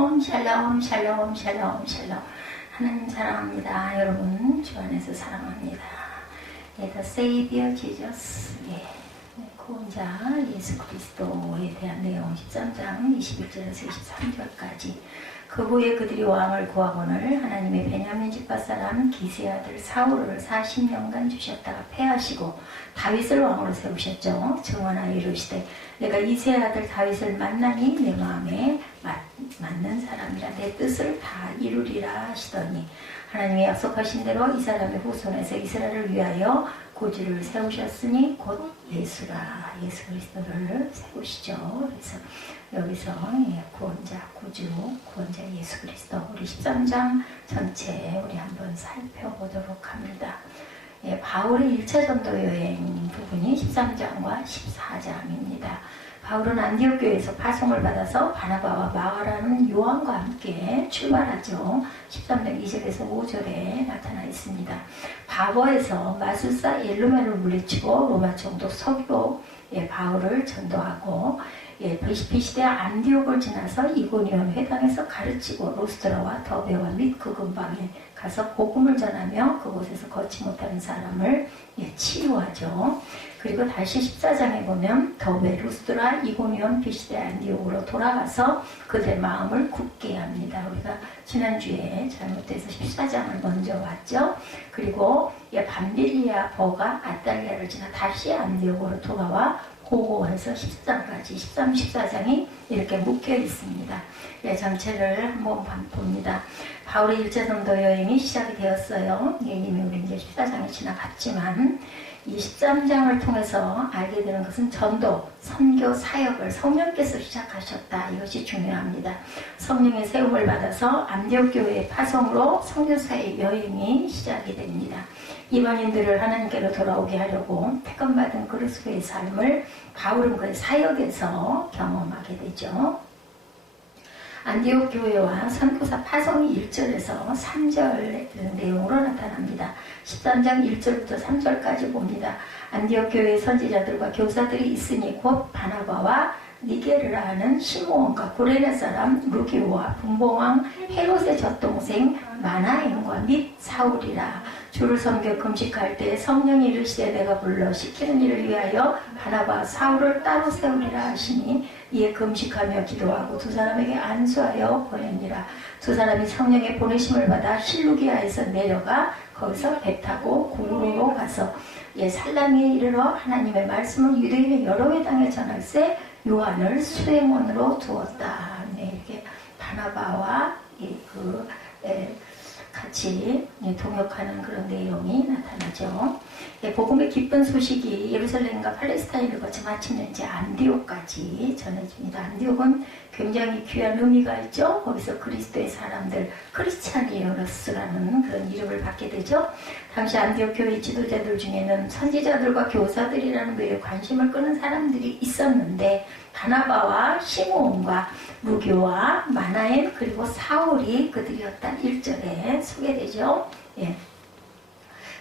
샬롬 샬롬 샬롬 샬롬. 하나님 사랑합니다. 여러분 주 안에서 사랑합니다. The Savior Jesus, 구원자 예수 그리스도에 대한 내용 13장 21절에서 23절까지. 그 후에 그들이 왕을 구하거늘 하나님의 베냐민 집파 사람 기스의 아들 사울을 40년간 주셨다가 패하시고 다윗을 왕으로 세우셨죠. 증언하여 이르시되 내가 이새의 아들 다윗을 만나니 내 마음에 맞는 사람이라 내 뜻을 다 이루리라 하시더니 하나님이 약속하신 대로 이 사람의 후손에서 이스라엘을 위하여 고지를 세우셨으니 곧 예수라, 예수 그리스도를 세우시죠. 그래서 여기서 구원자, 구주, 구원자 예수 그리스도 우리 13장 전체 우리 한번 살펴보도록 합니다. 바울의 1차 전도 여행 부분이 13장과 14장입니다. 바울은 안디옥 교회에서 파송을 받아서 바나바와 마가라는 요한과 함께 출발하죠. 13장 2절에서 5절에 나타나 있습니다. 바버에서 마술사 엘루멘을 물리치고 로마 총독 서기로 바울을 전도하고 BC 대 안디옥을 지나서 이고니온 회당에서 가르치고 로스트라와 더베와 및 그 근방에 가서 복음을 전하며 그곳에서 걷지 못하는 사람을 치유하죠. 그리고 다시 14장에 보면 더베, 루스트라, 이고니온, BC 대 안디옥으로 돌아가서 그들의 마음을 굳게 합니다. 우리가 지난주에 잘못돼서 14장을 먼저 봤죠. 그리고 밤빌리아 버가 아달리아를 지나 다시 안디옥으로 돌아와 보고해서 14장까지 13, 14장이 이렇게 묶여 있습니다. 전체를 한번 봅니다. 바울의 1차 전도 여행이 시작이 되었어요. 이미 우리 이제 14장이 지나갔지만 이 13장을 통해서 알게 되는 것은 전도, 선교, 사역을 성령께서 시작하셨다. 이것이 중요합니다. 성령의 세움을 받아서 안디옥 교회의 파송으로 선교사의 여행이 시작이 됩니다. 이방인들을 하나님께로 돌아오게 하려고 택함받은 그리스도의 삶을 바울은 그의 사역에서 경험하게 되죠. 안디옥 교회와 선교사 파송이 1절에서 3절 내용으로 나타납니다. 13장 1절부터 3절까지 봅니다. 안디옥 교회의 선지자들과 교사들이 있으니 곧 바나바와 니게르라 하는 시므온과 구레네 사람 루기오와 분봉왕 헤롯의 젖동생 마나엠과 및 사울이라. 주를 섬겨 금식할 때 성령이 이르시되 내가 불러 시키는 일을 위하여 바나바 사울을 따로 세우리라 하시니 이에 금식하며 기도하고 두 사람에게 안수하여 보내니라. 두 사람이 성령의 보내심을 받아 실루기아에서 내려가 거기서 배 타고 구로로 가서 살람에 이르러 하나님의 말씀을 유대인의 여러 회당에 전할세 요한을 수행원으로 두었다. 이렇게 바나바와 같이 동역하는 그런 내용이 나타나죠. 복음의 기쁜 소식이 예루살렘과 팔레스타인을 거쳐 마침내 이제 안디옥까지 전해집니다. 안디옥은 굉장히 귀한 의미가 있죠. 거기서 그리스도의 사람들, 크리스찬이어스라는 그런 이름을 받게 되죠. 당시 안디옥 교회 지도자들 중에는 선지자들과 교사들이라는 거에 관심을 끄는 사람들이 있었는데 바나바와 시므온과 루교와 마나엠 그리고 사울이 그들이었다. 1절에 소개되죠.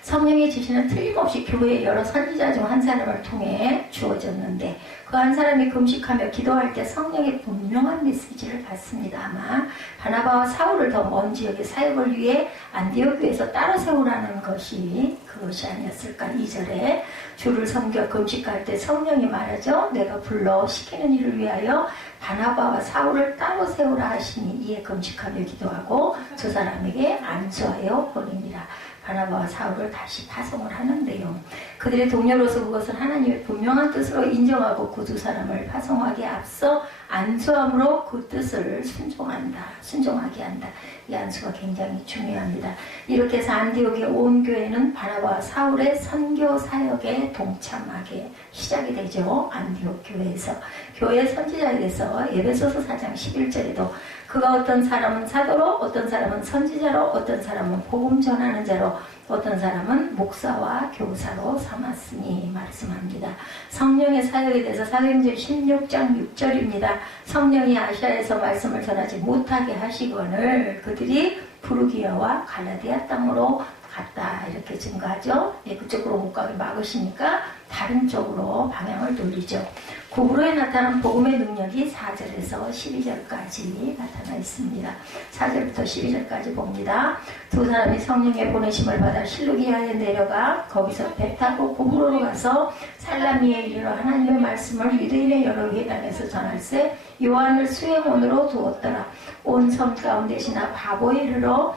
성령의 지시는 틀림없이 교회의 여러 선지자 중 한 사람을 통해 주어졌는데 그 한 사람이 금식하며 기도할 때 성령의 분명한 메시지를 받습니다. 아마 바나바와 사울을 더 먼 지역의 사역을 위해 안디옥 교회에서 따로 세우라는 것이 그것이 아니었을까. 2절에 주를 섬겨 금식할 때 성령이 말하죠. 내가 불러 시키는 일을 위하여 바나바와 사울을 따로 세우라 하시니 이에 금식하며 기도하고 두 사람에게 안수하여 보내니라. 바나바와 사울을 다시 파송을 하는 내용. 그들의 동료로서 그것은 하나님의 분명한 뜻으로 인정하고 그 두 사람을 파송하기에 앞서 안수함으로 그 뜻을 순종하게 한다. 이 안수가 굉장히 중요합니다. 이렇게 해서 안디옥의 온 교회는 바나바와 사울의 선교 사역에 동참하게 시작이 되죠. 안디옥 교회에서. 교회 선지자에게서 에베소서 4장 11절에도 그가 어떤 사람은 사도로, 어떤 사람은 선지자로, 어떤 사람은 복음 전하는 자로, 어떤 사람은 목사와 교사로 삼았으니 말씀합니다. 성령의 사역에 대해서 사도행전 16장 6절입니다. 성령이 아시아에서 말씀을 전하지 못하게 하시거늘 그들이 부르기아와 갈라디아 땅으로 갔다. 이렇게 증가하죠. 그쪽으로 못 가게 막으시니까 다른 쪽으로 방향을 돌리죠. 구브로에 나타난 복음의 능력이 4절에서 12절까지 나타나 있습니다. 4절부터 12절까지 봅니다. 두 사람이 성령의 보내심을 받아 실루기아에 내려가 거기서 배 타고 구브로로 가서 살라미에 이르러 하나님의 말씀을 유대인의 여러 회당에서 전할세 요한을 수행원으로 두었더라. 온 섬 가운데 지나 바보에 이르러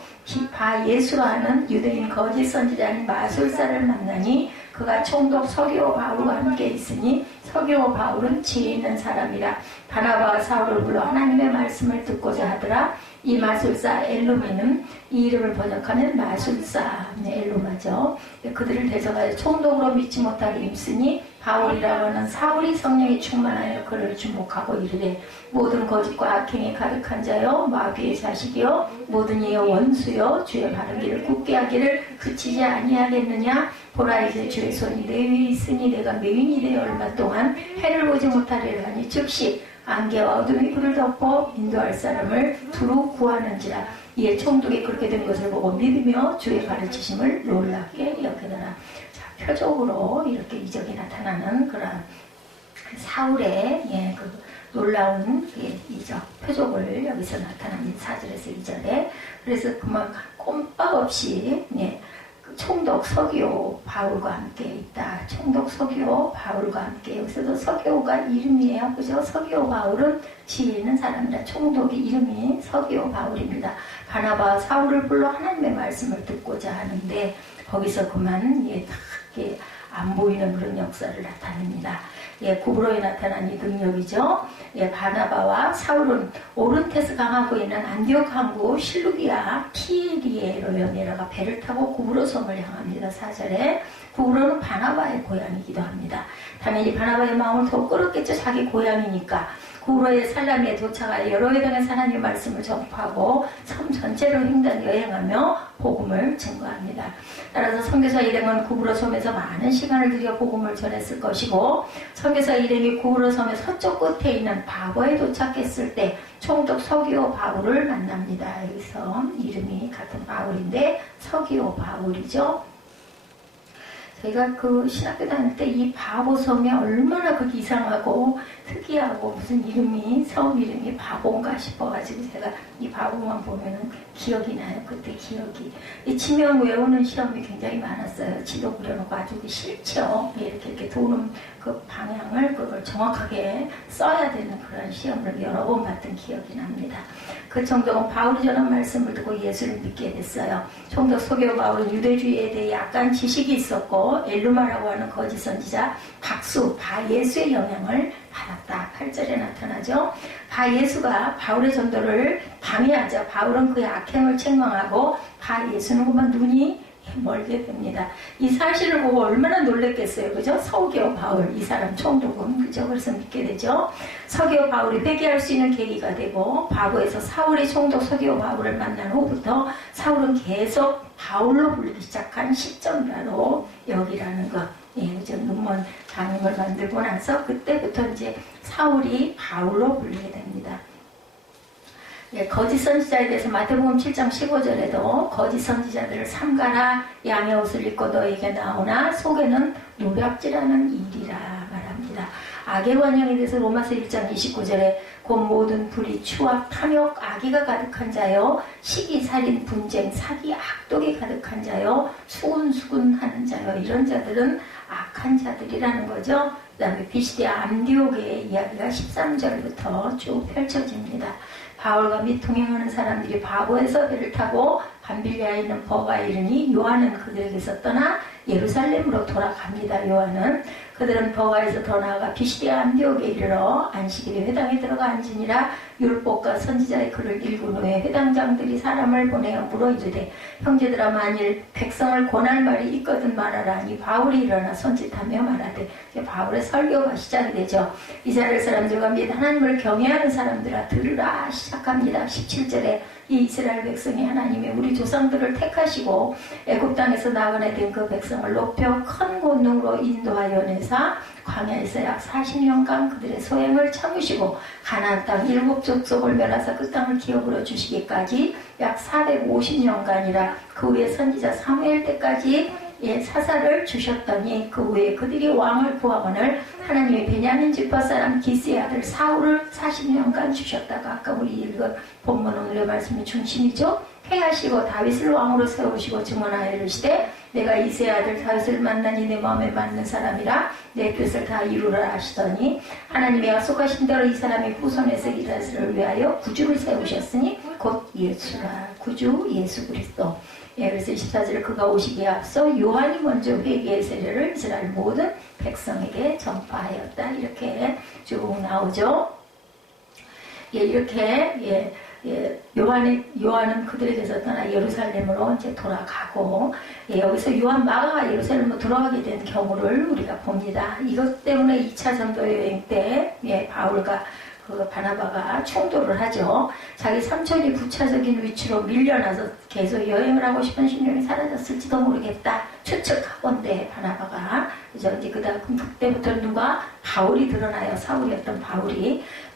바 예수라 하는 유대인 거짓 선지자인 마술사를 만나니 그가 총독 서기오 바울과 함께 있으니 서기오 바울은 지혜 있는 사람이라 바나바와 사울을 불러 하나님의 말씀을 듣고자 하더라. 이 마술사 엘루미는 이 이름을 번역하면 마술사 엘루마죠. 그들을 대적하여 총독으로 믿지 못하게 힘쓰니 바울이라고 하는 사울이 성령이 충만하여 그를 주목하고 이르되 모든 거짓과 악행이 가득한 자여 마귀의 자식이여 모든 이의 원수여 주의 바른 길을 굳게 하기를 그치지 아니하겠느냐. 보라 이제 주의 손이 내 위에 있으니 내가 맹인이 되어 얼마 동안 해를 보지 못하리라 하니 즉시 안개와 어둠이 그를 덮어 인도할 사람을 두루 구하는지라. 이에 총독이 그렇게 된 것을 보고 믿으며 주의 가르치심을 놀랍게 여기더라. 자, 표적으로 이렇게 이적이 나타나는 그런 사울의 그 놀라운 이적 표적을 여기서 나타나는 4절에서 2절에 그래서 그만 꼼빡 없이 총독 서기오 바울과 함께 있다. 총독 서기오 바울과 함께 여기서도 서기오가 이름이에요. 그죠? 서기오 바울은 지혜 있는 사람이다. 총독의 이름이 서기오 바울입니다. 바나바와 사울을 불러 하나님의 말씀을 듣고자 하는데 거기서 그만 안 보이는 그런 역사를 나타냅니다. 구브로에 나타난 이 능력이죠. 바나바와 사울은 오른테스 강하고 있는 안디옥 항구 실루기아 티리에로 내려가 배를 타고 구브로 섬을 향합니다. 4절에 구브로는 바나바의 고향이기도 합니다. 당연히 바나바의 마음을 더욱 끌었겠죠. 자기 고향이니까. 구브로의 살라미에 도착하여 여러 회당의 하나님의 말씀을 전파하고 섬 전체를 횡단 여행하며 복음을 증거합니다. 따라서 선교사 일행은 구브로 섬에서 많은 시간을 들여 복음을 전했을 것이고 선교사 일행이 구브로 섬의 서쪽 끝에 있는 바보에 도착했을 때 총독 서기오 바울을 만납니다. 여기서 이름이 같은 바울인데 서기오 바울이죠. 저희가 그 신학교 다닐 때 이 바보섬이 얼마나 그 이상하고 특이하고 무슨 이름이 섬 이름이 바보인가 싶어가지고 제가 이 바보만 보면은 기억이 나요. 그때 기억이 이 지명 외우는 시험이 굉장히 많았어요. 지도 그려놓고 아주 싫죠. 이렇게 도는 그 방향을 그걸 정확하게 써야 되는 그런 시험을 여러 번 봤던 기억이 납니다. 그 총독은 바울이 전한 말씀을 듣고 예수를 믿게 됐어요. 총독 서기오 바울은 유대주의에 대해 약간 지식이 있었고 엘루마라고 하는 거짓 선지자 박수 바예수의 영향을 받았다. 8절에 나타나죠. 바예수가 바울의 전도를 방해하자 바울은 그의 악행을 책망하고 바예수는 그만 눈이 멀게 됩니다. 이 사실을 보고 얼마나 놀랬겠어요. 그죠? 서기오 바울, 이 사람 총독은, 그죠? 그래서 믿게 되죠. 서기오 바울이 회개할 수 있는 계기가 되고, 바보에서 사울이 총독 서기오 바울을 만난 후부터 사울은 계속 바울로 불리기 시작한 시점이라고 여기라는 것. 그죠? 눈먼 장님을 만들고 나서 그때부터 이제 사울이 바울로 불리게 됩니다. 거짓 선지자에 대해서 마태복음 7장 15절에도 거짓 선지자들을 삼가라. 양의 옷을 입고 너에게 나오나 속에는 노략질하는 일이라 말합니다. 악의 관영에 대해서 로마서 1장 29절에 곧 모든 불의, 추악, 탐욕, 악의가 가득한 자요 시기, 살인, 분쟁, 사기, 악독이 가득한 자요 수군수군하는 자요 이런 자들은 악한 자들이라는 거죠. 그 다음에 비시디아 안디옥의 이야기가 13절부터 쭉 펼쳐집니다. 바울과 및 동행하는 사람들이 바보에서 배를 타고 밤빌리아에 있는 버가에 이르니 요한은 그들에게서 떠나 예루살렘으로 돌아갑니다. 요한은 그들은 버가에서 더 나아가 비시디아 안디옥에 이르러 안식일에 회당에 들어가 앉으니라. 율법과 선지자의 글을 읽은 후에 회당장들이 사람을 보내어 물어 이르되 형제들아 만일 백성을 권할 말이 있거든 말하라. 이 바울이 일어나 손짓하며 말하되 바울의 설교가 시작이 되죠. 이스라엘 사람들과 및 하나님을 경외하는 사람들아 들으라 시작합니다. 17절에 이 이스라엘 백성이 하나님이 우리 조상들을 택하시고 애굽 땅에서 나가내된 그 백성을 높여 큰 권능으로 인도하여 내사 광야에서 약 40년간 그들의 소행을 참으시고 가나안 땅 7 족속을 멸하사 그 땅을 기업으로 주시기까지 약 450년간이라 그 후에 선지자 사무엘 때까지 사사를 주셨더니 그 후에 그들이 왕을 구하거늘 하나님이 베냐민 지파 사람 기스의 아들 사울을 40년간 주셨다가 아까 우리 읽은 본문 오늘의 말씀이 중심이죠. 행하시고 다윗을 왕으로 세우시고 증언하여 이르시되 내가 이새의 아들 다윗을 만나니 내 마음에 맞는 사람이라 내 뜻을 다 이루라 하시더니 하나님이 약속하신 대로 이 사람이 후손에서 이스라엘을 위하여 구주를 세우셨으니 곧 예수라. 구주 예수 그리스도. 그래서 24절에 그가 오시기에 앞서 요한이 먼저 회개의 세례를 이스라엘 모든 백성에게 전파하였다. 이렇게 쭉 나오죠. 이렇게 요한은 그들에게서 떠나 예루살렘으로 이제 돌아가고, 여기서 요한 마가가 예루살렘으로 돌아가게 된 경우를 우리가 봅니다. 이것 때문에 2차 전도 여행 때 바울과 바나바가 충돌을 하죠. 자기 삼촌이 부차적인 위치로 밀려나서 계속 여행을 하고 싶은 심령이 사라졌을지도 모르겠다 추측하건대 바나바가 이제 그때부터 누가 바울이 드러나요. 사울이었던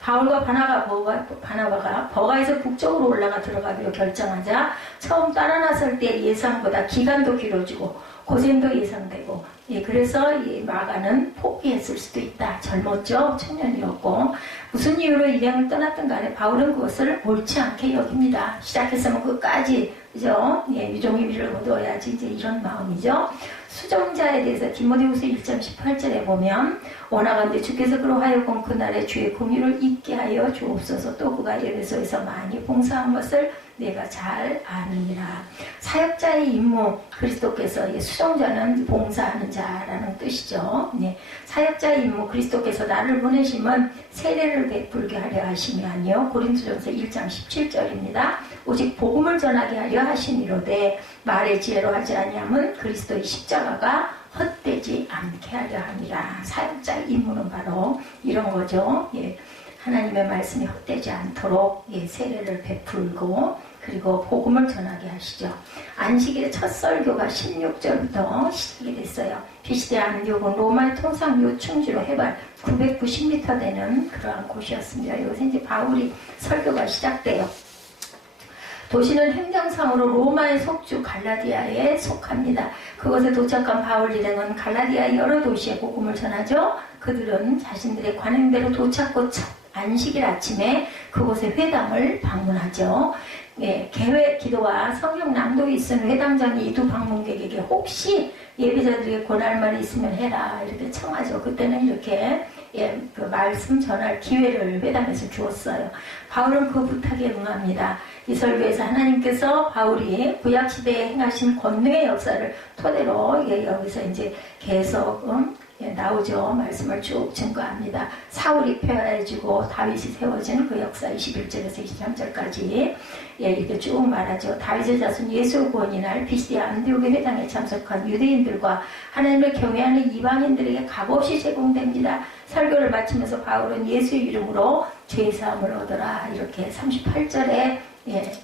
바울과 바나바가 버가에서 북쪽으로 올라가 들어가기로 결정하자 처음 따라 나설 때 예상보다 기간도 길어지고 고생도 예상되고, 그래서 이 마가는 포기했을 수도 있다. 젊었죠. 청년이었고 무슨 이유로 일행을 떠났든 간에 바울은 그것을 옳지 않게 여깁니다. 시작했으면 끝까지 그죠? 유종의 미를 거두어야지 이제 이런 마음이죠. 수종자에 대해서 디모데후서 1장 18절에 보면 원하건대 주께서 그로 하여금 그날에 주의 공의를 잊게 하여 주옵소서. 또 그가 에베소에서 많이 봉사한 것을 내가 잘 아느니라. 사역자의 임무, 그리스도께서 수종자는 봉사하는 자라는 뜻이죠. 사역자의 임무, 그리스도께서 나를 보내심은 세례를 베풀게 하려 하심이 아니요 고린도전서 1장 17절입니다. 오직 복음을 전하게 하려 하시니로되 말의 지혜로 하지 아니함은 그리스도의 십자가가 헛되지 않게 하려 함이라. 사역자의 임무는 바로 이런 거죠. 하나님의 말씀이 헛되지 않도록 세례를 베풀고 그리고 복음을 전하게 하시죠. 안식일의 첫 설교가 16절부터 시작이 됐어요. 비시대 안디옥은 로마의 통상 요충지로 해발 990m 되는 그러한 곳이었습니다. 여기서 이제 바울이 설교가 시작돼요. 도시는 행정상으로 로마의 속주 갈라디아에 속합니다. 그곳에 도착한 바울 일행은 갈라디아 여러 도시에 복음을 전하죠. 그들은 자신들의 관행대로 도착 후 첫 안식일 아침에 그곳의 회당을 방문하죠. 개회 기도와 성경 낭독이 있은 회당장이 이 두 방문객에게 혹시 예배자들에게 권할 말이 있으면 해라 이렇게 청하죠. 그때는 이렇게 그 말씀 전할 기회를 회당에서 주었어요. 바울은 그 부탁에 응합니다. 이 설교에서 하나님께서 바울이 구약시대에 행하신 권능의 역사를 토대로 여기서 이제 계속 나오죠. 말씀을 쭉 증거합니다. 사울이 폐하해지고 다윗이 세워진 그 역사 21절에서 23절까지 이렇게 쭉 말하죠. 다윗의 자손 예수 구원이 날 비시디 안디옥의 회당에 참석한 유대인들과 하나님을 경외하는 이방인들에게 값없이 제공됩니다. 설교를 마치면서 바울은 예수의 이름으로 죄사함을 얻어라 이렇게 38절에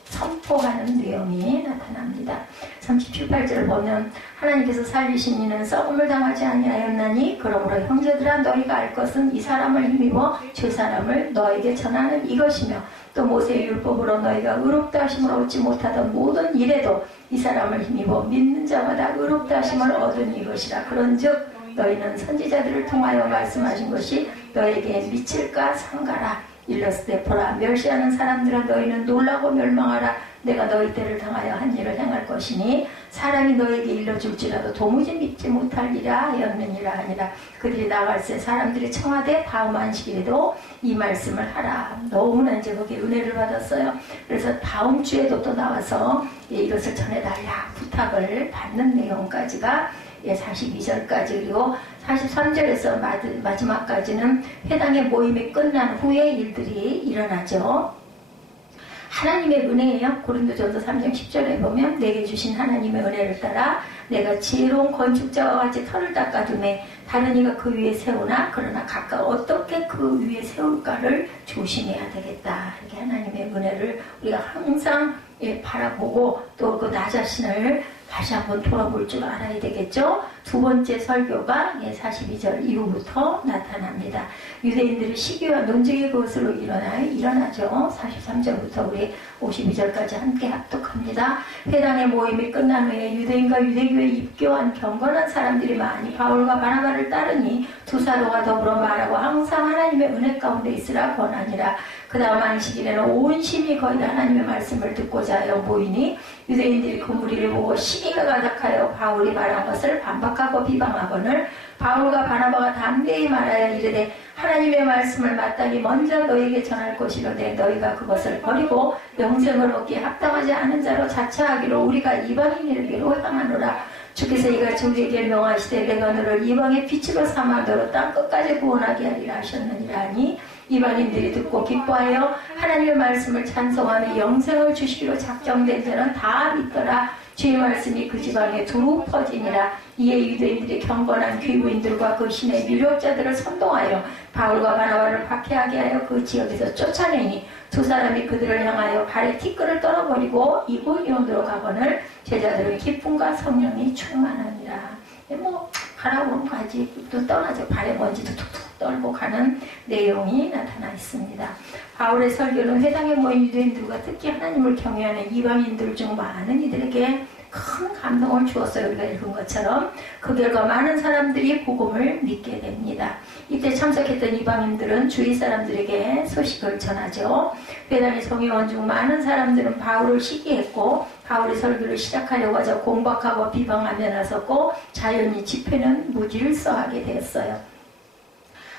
선포하는 내용이 나타납니다. 37, 8절을 보면 하나님께서 살리신 이는 썩음을 당하지 아니하였나니 그러므로 형제들아 너희가 알 것은 이 사람을 힘입어 죄사함을 너에게 전하는 이것이며 또 모세의 율법으로 너희가 의롭다 하심을 얻지 못하던 모든 일에도 이 사람을 힘입어 믿는 자마다 의롭다 하심을 얻은 이것이라. 그런즉 너희는 선지자들을 통하여 말씀하신 것이 너에게 미칠까 상가라. 일렀을 때 보라 멸시하는 사람들아 너희는 놀라고 멸망하라. 내가 너희 때를 당하여 한 일을 행할 것이니 사람이 너에게 일러줄지라도 도무지 믿지 못할 이라 하였느니라 하니라. 그들이 나갈새 사람들이 청하되 다음 안식일에도 이 말씀을 하라. 너무나 이제 거기에 은혜를 받았어요. 그래서 다음 주에도 또 나와서 이것을 전해달라 부탁을 받는 내용까지가 42절까지 그리고 43절에서 마지막까지는 회당의 모임이 끝난 후에 일들이 일어나죠. 하나님의 은혜예요. 고린도전서 3장 10절에 보면 내게 주신 하나님의 은혜를 따라 내가 지혜로운 건축자와 같이 터를 닦아두매 다른 이가 그 위에 세우나 그러나 각각 어떻게 그 위에 세울까를 조심해야 되겠다. 이렇게 하나님의 은혜를 우리가 항상 바라보고 또 그 나 자신을 다시 한번 돌아볼 줄 알아야 되겠죠. 두 번째 설교가 42절 이후부터 나타납니다. 유대인들의 시기와 논쟁의 것으로 일어나죠. 43절부터 우리 52절까지 함께 합독합니다. 회당의 모임이 끝난 후에 유대인과 유대교에 입교한 경건한 사람들이 많이 바울과 바나바를 따르니 두 사도가 더불어 말하고 항상 하나님의 은혜 가운데 있으라 권하니라. 그 다음 안식일에는 온 심이 거의 하나님의 말씀을 듣고자 하여 모이니 유대인들이 그 무리를 보고 시기가 가득하여 바울이 말한 것을 반박하고 비방하거늘 바울과 바나바가 담대히 말하여 이르되 하나님의 말씀을 마땅히 먼저 너에게 전할 것이로되 너희가 그것을 버리고 영생을 얻기에 합당하지 않은 자로 자처하기로 우리가 이방인이르기로 향하노라. 주께서 이같이 우리에게 명하시되 내가 너를 이방의 빛으로 삼아 너로 땅 끝까지 구원하게 하리라 하셨느니라 하니 이방인들이 듣고 기뻐하여 하나님의 말씀을 찬송하며 영생을 주시기로 작정된 자는 다 믿더라. 주의 말씀이 그 지방에 두루 퍼지니라. 이에 유대인들이 경건한 귀부인들과 그 신의 유력자들을 선동하여 바울과 바나바를 박해하게 하여 그 지역에서 쫓아내니 두 사람이 그들을 향하여 발에 티끌을 떨어버리고 이고니온으로 가거늘 제자들은 기쁨과 성령이 충만하니라. 가라고 가지 또 떠나죠. 발에 먼지도 툭툭 떨고 가는 내용이 나타나 있습니다. 바울의 설교는 회당에 모인 유대인들과 특히 하나님을 경외하는 이방인들 중 많은 이들에게 큰 감동을 주었어요. 우리가 읽은 것처럼 그 결과 많은 사람들이 복음을 믿게 됩니다. 이때 참석했던 이방인들은 주위 사람들에게 소식을 전하죠. 회당의 성회원 중 많은 사람들은 바울을 시기했고 바울의 설교를 시작하려고 하자 공박하고 비방하며 나섰고 자연히 집회는 무질서하게 되었어요.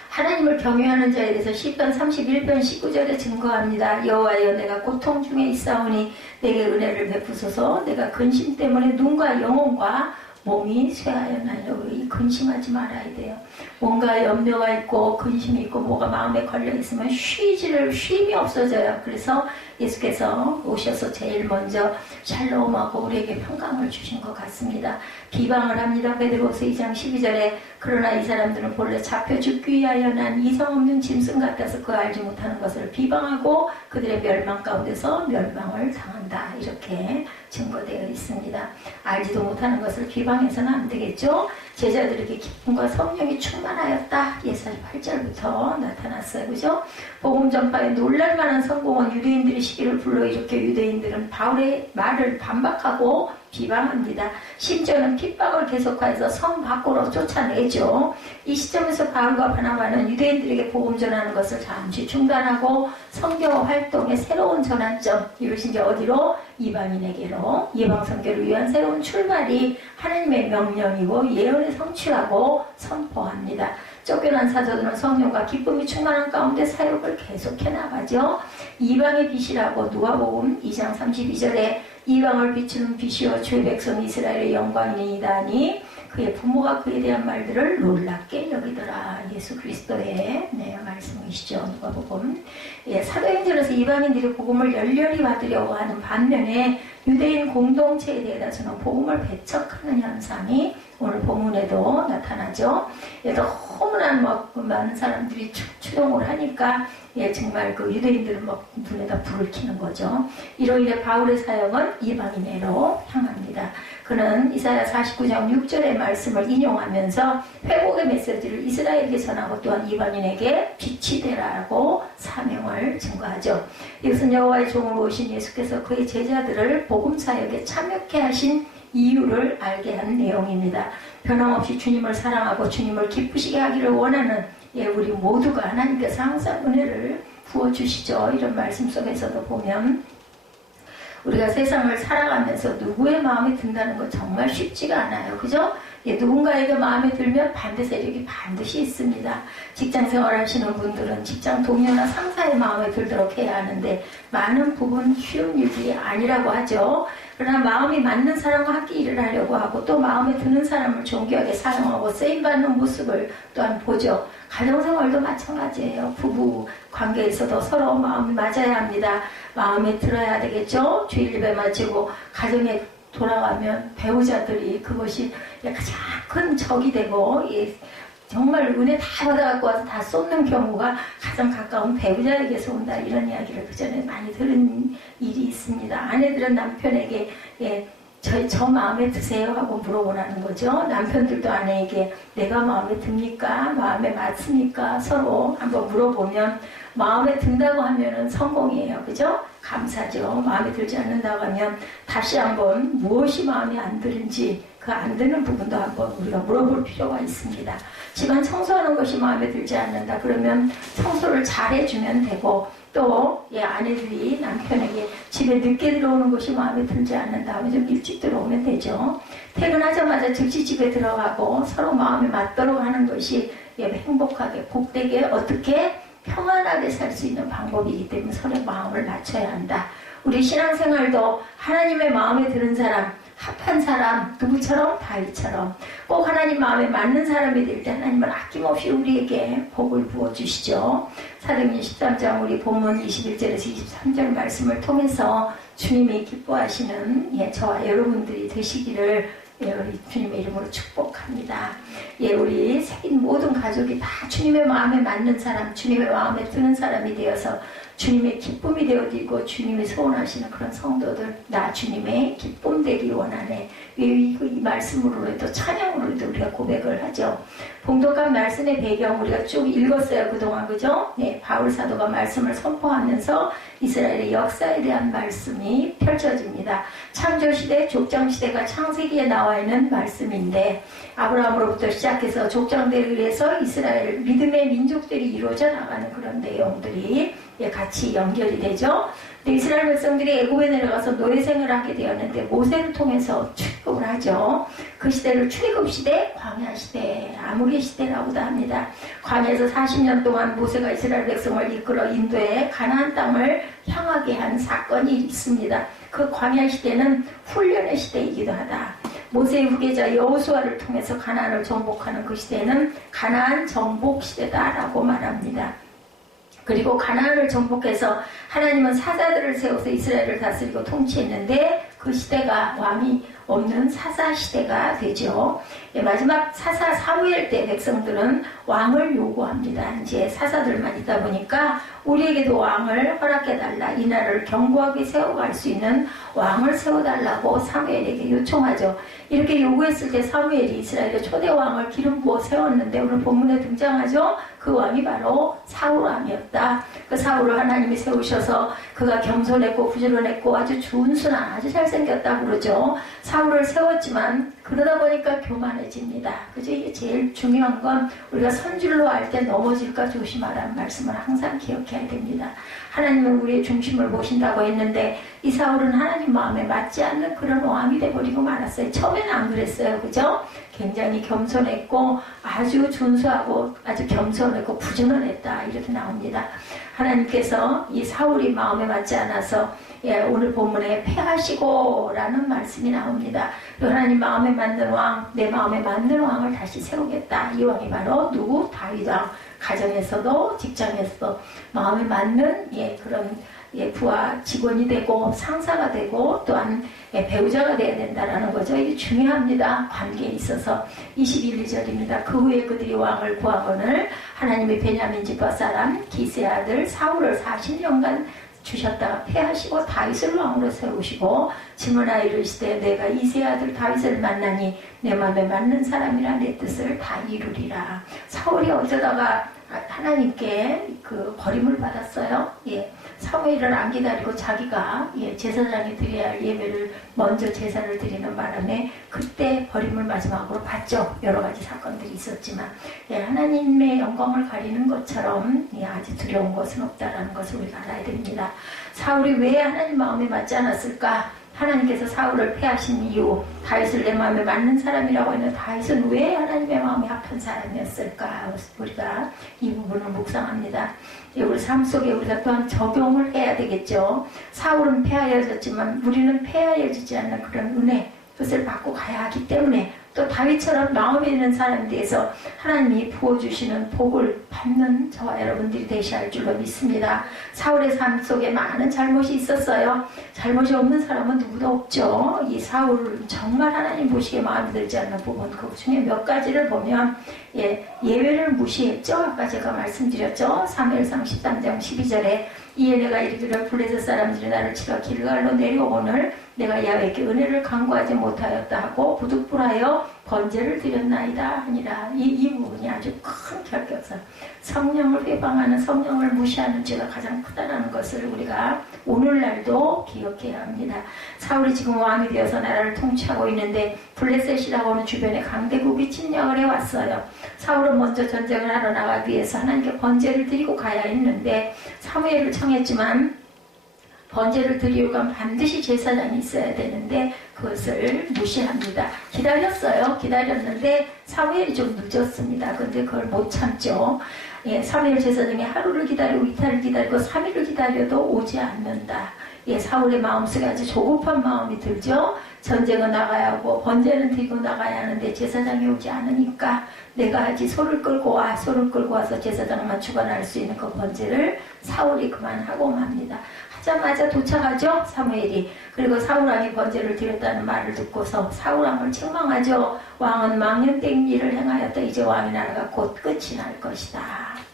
하나님을 경외하는 자에 대해서 시편 31편 19절에 증거합니다. 여호와여 내가 고통 중에 있사오니 내게 은혜를 베푸소서. 내가 근심 때문에 눈과 영혼과 몸이 쇠하였나이다. 우리 근심하지 말아야 돼요. 뭔가 염려가 있고 근심이 있고 뭐가 마음에 걸려있으면 쉼이 없어져요. 그래서 예수께서 오셔서 제일 먼저 샬롬하고 우리에게 평강을 주신 것 같습니다. 비방을 합니다. 베드로후서 2장 12절에 그러나 이 사람들은 본래 잡혀 죽기 위하여 난 이성 없는 짐승 같아서 그 알지 못하는 것을 비방하고 그들의 멸망 가운데서 멸망을 당한다. 이렇게 증거되어 있습니다. 알지도 못하는 것을 비방해서는 안 되겠죠. 제자들에게 기쁨과 성령이 충만하였다. 예사야 8절부터 나타났어요. 그죠? 복음 전파에 놀랄만한 성공은 유대인들이 시기를 불러일으켜 유대인들은 바울의 말을 반박하고 비방합니다. 심지어는 핍박을 계속하여서 성 밖으로 쫓아내죠. 이 시점에서 바울과 바나바는 유대인들에게 복음 전하는 것을 잠시 중단하고 선교 활동의 새로운 전환점, 이것이 이제 어디로? 이방인에게로. 이방 선교를 위한 새로운 출발이 하나님의 명령이고 예언의 성취라고 선포합니다. 쫓겨난 사도들은 성령과 기쁨이 충만한 가운데 사역을 계속해 나가죠. 이방의 빛이라고 누가복음 2장 32절에 이방을 비추는 빛이요 주의 백성 이스라엘의 영광이니이다 하니 그의 부모가 그에 대한 말들을 놀랍게 여기더라. 예수 그리스도의 말씀이시죠. 누가복음. 사도행전에서 이방인들이 복음을 열렬히 받으려고 하는 반면에 유대인 공동체에 대해서는 복음을 배척하는 현상이 오늘 본문에도 나타나죠. 너무나 많은 사람들이 추동을 하니까 정말 그 유대인들은 눈에다 불을 켜는 거죠. 이로 인해 바울의 사역은 이방인으로 향합니다. 그는 이사야 49장 6절의 말씀을 인용하면서 회복의 메시지를 이스라엘에게 전하고 또한 이방인에게 빛이 되라고 사명을 증거하죠. 이것은 여호와의 종으로 오신 예수께서 그의 제자들을 복음 사역에 참여케 하신 이유를 알게 한 내용입니다. 변함없이 주님을 사랑하고 주님을 기쁘시게 하기를 원하는 우리 모두가 하나님께서 항상 은혜를 부어주시죠. 이런 말씀 속에서도 보면 우리가 세상을 살아가면서 누구의 마음에 든다는 건 정말 쉽지가 않아요. 그죠? 누군가에게 마음에 들면 반대 세력이 반드시 있습니다. 직장 생활 하시는 분들은 직장 동료나 상사의 마음에 들도록 해야 하는데 많은 부분 쉬운 일이 아니라고 하죠. 그러나 마음이 맞는 사람과 함께 일을 하려고 하고 또 마음에 드는 사람을 존귀하게 사용하고 쓰임받는 모습을 또한 보죠. 가정생활도 마찬가지예요. 부부 관계에서도 서로 마음이 맞아야 합니다. 마음에 들어야 되겠죠. 주일 예배 마치고 가정에 돌아가면 배우자들이 그것이 가장 큰 적이 되고 정말 은혜 다 받아갖고 와서 다 쏟는 경우가 가장 가까운 배우자에게서 온다. 이런 이야기를 그전에 많이 들은 일이 있습니다. 아내들은 남편에게 저 마음에 드세요? 하고 물어보라는 거죠. 남편들도 아내에게 내가 마음에 듭니까? 마음에 맞습니까? 서로 한번 물어보면 마음에 든다고 하면은 성공이에요. 그죠? 감사죠. 마음에 들지 않는다고 하면 다시 한번 무엇이 마음에 안 드는지 그 안 드는 부분도 한번 우리가 물어볼 필요가 있습니다. 집안 청소하는 것이 마음에 들지 않는다. 그러면 청소를 잘 해주면 되고 또 아내들이 남편에게 집에 늦게 들어오는 것이 마음에 들지 않는다 하면 좀 일찍 들어오면 되죠. 퇴근하자마자 즉시 집에 들어가고 서로 마음에 맞도록 하는 것이 행복하게 복되게 어떻게 평안하게 살 수 있는 방법이기 때문에 서로 마음을 맞춰야 한다. 우리 신앙생활도 하나님의 마음에 드는 사람, 합한 사람, 누구처럼? 다윗처럼 꼭 하나님 마음에 맞는 사람이 될 때 하나님은 아낌없이 우리에게 복을 부어주시죠. 사도행전 13장 우리 본문 21절에서 23절 말씀을 통해서 주님이 기뻐하시는 저와 여러분들이 되시기를 우리 주님의 이름으로 축복합니다. 우리 생긴 모든 가족이 다 주님의 마음에 맞는 사람, 주님의 마음에 드는 사람이 되어서 주님의 기쁨이 되어지고 주님이 소원하시는 그런 성도들, 나 주님의 기쁨 되기 원하네. 이 말씀으로도 찬양으로도 우리가 고백을 하죠. 봉독한 말씀의 배경 우리가 쭉 읽었어요. 그동안 그죠? 바울 사도가 말씀을 선포하면서 이스라엘의 역사에 대한 말씀이 펼쳐집니다. 창조시대, 족장시대가 창세기에 나와 있는 말씀인데 아브라함으로부터 시작해서 족장들에 의해서 이스라엘 믿음의 민족들이 이루어져 나가는 그런 내용들이 같이 연결이 되죠. 이스라엘 백성들이 애굽에 내려가서 노예생을 하게 되었는데 모세를 통해서 출애굽을 하죠. 그 시대를 출애굽시대, 광야시대, 아무리 시대라고도 합니다. 광야에서 40년 동안 모세가 이스라엘 백성을 이끌어 인도에 가나안 땅을 향하게 한 사건이 있습니다. 그 광야시대는 훈련의 시대이기도 하다. 모세의 후계자 여호수아를 통해서 가나안을 정복하는 그 시대는 가나안 정복시대다라고 말합니다. 그리고 가나안을 정복해서 하나님은 사자들을 세워서 이스라엘을 다스리고 통치했는데 그 시대가 왕이 없는 사사시대가 되죠. 마지막 사사 사무엘 때 백성들은 왕을 요구합니다. 이제 사사들만 있다 보니까 우리에게도 왕을 허락해달라. 이 나라를 견고하게 세워갈 수 있는 왕을 세워달라고 사무엘에게 요청하죠. 이렇게 요구했을 때 사무엘이 이스라엘의 초대 왕을 기름 부어 세웠는데 오늘 본문에 등장하죠. 그 왕이 바로 사울 왕이었다. 그 사울을 하나님이 세우셔서 그가 겸손했고 부지런했고 아주 준순한 아주 잘생겼다고 그러죠. 사울을 세웠지만 그러다 보니까 교만해집니다. 그죠? 이게 제일 중요한 건 우리가 선줄로 할 때 넘어질까 조심하라는 말씀을 항상 기억해야 됩니다. 하나님은 우리의 중심을 보신다고 했는데 이 사울은 하나님 마음에 맞지 않는 그런 왕이 돼버리고 말았어요. 처음에는 안 그랬어요. 그죠? 굉장히 겸손했고 아주 준수하고 아주 겸손했고 부지런했다 이렇게 나옵니다. 하나님께서 이 사울이 마음에 맞지 않아서 오늘 본문에 패하시고 라는 말씀이 나옵니다. 하나님 마음에 맞는 왕, 내 마음에 맞는 왕을 다시 세우겠다. 이 왕이 바로 누구? 다윗 왕. 가정에서도 직장에서도 마음에 맞는 그런 부하 직원이 되고 상사가 되고 또한 배우자가 되어야 된다는 거죠. 이게 중요합니다. 관계에 있어서. 21, 2절입니다. 그 후에 그들이 왕을 구하거늘 하나님의 베냐민 지파 사람 기스의 아들 사울을 40년간 주셨다가 패하시고 다윗을 왕으로 세우시고 질문하여 이르시되 내가 이새의 아들 다윗을 만나니 내 마음에 맞는 사람이라 내 뜻을 다 이루리라. 사울이 어쩌다가 하나님께 그 버림을 받았어요. 사무엘을 안 기다리고 자기가 제사장이 드려야 할 예배를 먼저 제사를 드리는 바람에 그때 버림을 마지막으로 받죠. 여러 가지 사건들이 있었지만 하나님의 영광을 가리는 것처럼 아주 두려운 것은 없다라는 것을 우리가 알아야 됩니다. 사울이 왜 하나님 마음에 맞지 않았을까? 하나님께서 사울을 패하신 이유, 다윗을 내 마음에 맞는 사람이라고 했는데 다윗은 왜 하나님의 마음에 합한 사람이었을까? 우리가 이 부분을 묵상합니다. 우리 삶 속에 우리가 또한 적용을 해야 되겠죠. 사울은 패하여졌지만 우리는 패하여지지 않는 그런 은혜, 뜻을 받고 가야 하기 때문에 또 다윗처럼 마음에 있는 사람에 대해서 하나님이 부어주시는 복을 받는 저와 여러분들이 되셔야 할 줄로 믿습니다. 사울의 삶 속에 많은 잘못이 있었어요. 잘못이 없는 사람은 누구도 없죠. 이 사울은 정말 하나님 보시기에 마음에 들지 않는 부분 그 중에 몇 가지를 보면 예외를 무시했죠. 아까 제가 말씀드렸죠. 사무엘상 13장 12절에 이에 내가 이르기를 블레셋 사람들이 나를 치러 길갈로 내려오늘 내가 야훼께 은혜를 간구하지 못하였다 하고 부득불하여 번제를 드렸나이다 하니라. 이 부분이 아주 큰 결격선. 성령을 회방하는, 성령을 무시하는 죄가 가장 크다는 것을 우리가 오늘날도 기억해야 합니다. 사울이 지금 왕이 되어서 나라를 통치하고 있는데 블레셋이라고 하는 주변에 강대국이 침략을 해왔어요. 사울은 먼저 전쟁을 하러 나가기 위해서 하나님께 번제를 드리고 가야 했는데 사무엘을 청했지만 번제를 드리려면 반드시 제사장이 있어야 되는데 그것을 무시합니다. 기다렸어요. 기다렸는데 사무엘이 좀 늦었습니다. 근데 그걸 못 참죠. 예, 사무엘 제사장이 하루를 기다리고 이틀을 기다리고 3일을 기다려도 오지 않는다. 예, 사울의 마음속에 아주 조급한 마음이 들죠. 전쟁은 나가야 하고 번제는 드리고 나가야 하는데 제사장이 오지 않으니까 내가 하지. 소를 끌고 와. 소를 끌고 와서 제사장만 주관할 수 있는 그 번제를 사울이 그만하고 맙니다. 하자마자 도착하죠, 사무엘이. 그리고 사울왕이 번제를 드렸다는 말을 듣고서 사울왕을 책망하죠. 왕은 망령된 일을 행하였다. 이제 왕의 나라가 곧 끝이 날 것이다.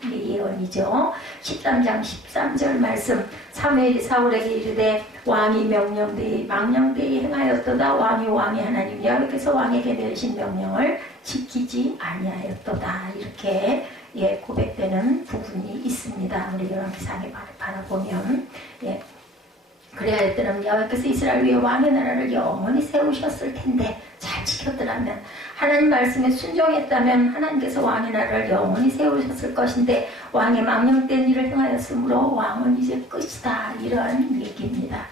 이게 예언이죠. 13장 13절 말씀. 사무엘이 사울에게 이르되 왕이 명령되이 망령되이 행하였도다. 왕이 하나님 야훼께서 왕에게 내리신 명령을 지키지 아니하였도다. 이렇게 예, 고백되는 부분이 있습니다. 우리 열왕기상에 바라보면 예, 그래야 했더라면 야훼께서 이스라엘 위에 왕의 나라를 영원히 세우셨을 텐데 잘 지켰더라면 하나님 말씀에 순종했다면 하나님께서 왕의 나라를 영원히 세우셨을 것인데 왕의 망령된 일을 행하였으므로 왕은 이제 끝이다. 이런 얘기입니다.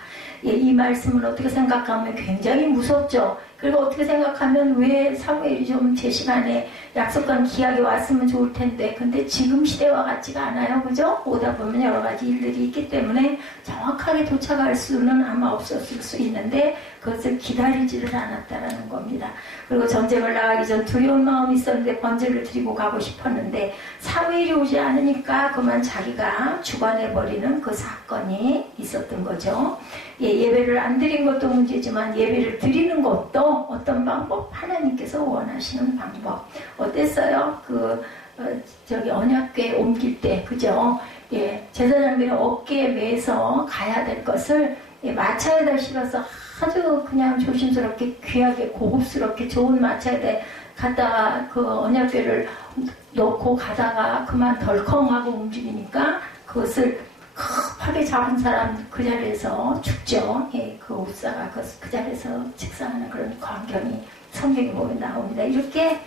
예, 이 말씀을 어떻게 생각하면 굉장히 무섭죠. 그리고 어떻게 생각하면 왜 사무엘이 좀 제 시간에 약속한 기약에 왔으면 좋을 텐데 근데 지금 시대와 같지가 않아요. 그죠? 오다 보면 여러 가지 일들이 있기 때문에 정확하게 도착할 수는 아마 없었을 수 있는데 그것을 기다리지를 않았다라는 겁니다. 그리고 전쟁을 나가기 전 두려운 마음이 있었는데 번제를 드리고 가고 싶었는데 사무엘이 오지 않으니까 그만 자기가 주관해버리는 그 사건이 있었던 거죠. 예, 예배를 안 드린 것도 문제지만 예배를 드리는 것도 어떤 방법? 하나님께서 원하시는 방법. 어땠어요? 저기 언약궤 옮길 때, 그죠? 예, 제사장들이 어깨에 매서 가야 될 것을 예, 마차에다 실어서 아주 그냥 조심스럽게 귀하게 고급스럽게 좋은 마차에다 갔다가 그 언약궤를 놓고 가다가 그만 덜컹하고 움직이니까 그것을 급하게 잡은 사람 그 자리에서 죽죠. 예, 그 옷사가 그 자리에서 직사하는 그런 광경이 성경에 보면 나옵니다. 이렇게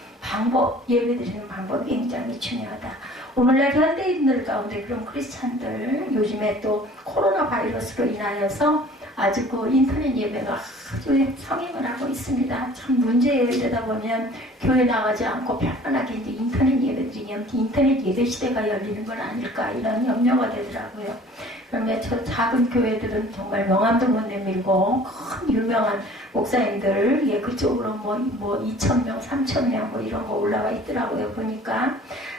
예배드리는 방법이 굉장히 중요하다. 오늘날 현대인들 가운데 그런 크리스찬들 요즘에 또 코로나 바이러스로 인하여서 아주 그 인터넷 예배가 아주 성행을 하고 있습니다. 참 문제예요. 이러다 보면 교회 나가지 않고 편안하게 이제 인터넷 예배드리면 인터넷 예배 시대가 열리는 건 아닐까 이런 염려가 되더라고요. 그러면 저 작은 교회들은 정말 명함도 못 내밀고 큰 유명한 목사님들 예 그쪽으로 뭐 2,000명, 3,000명 뭐 이런 거 올라와 있더라고요. 보니까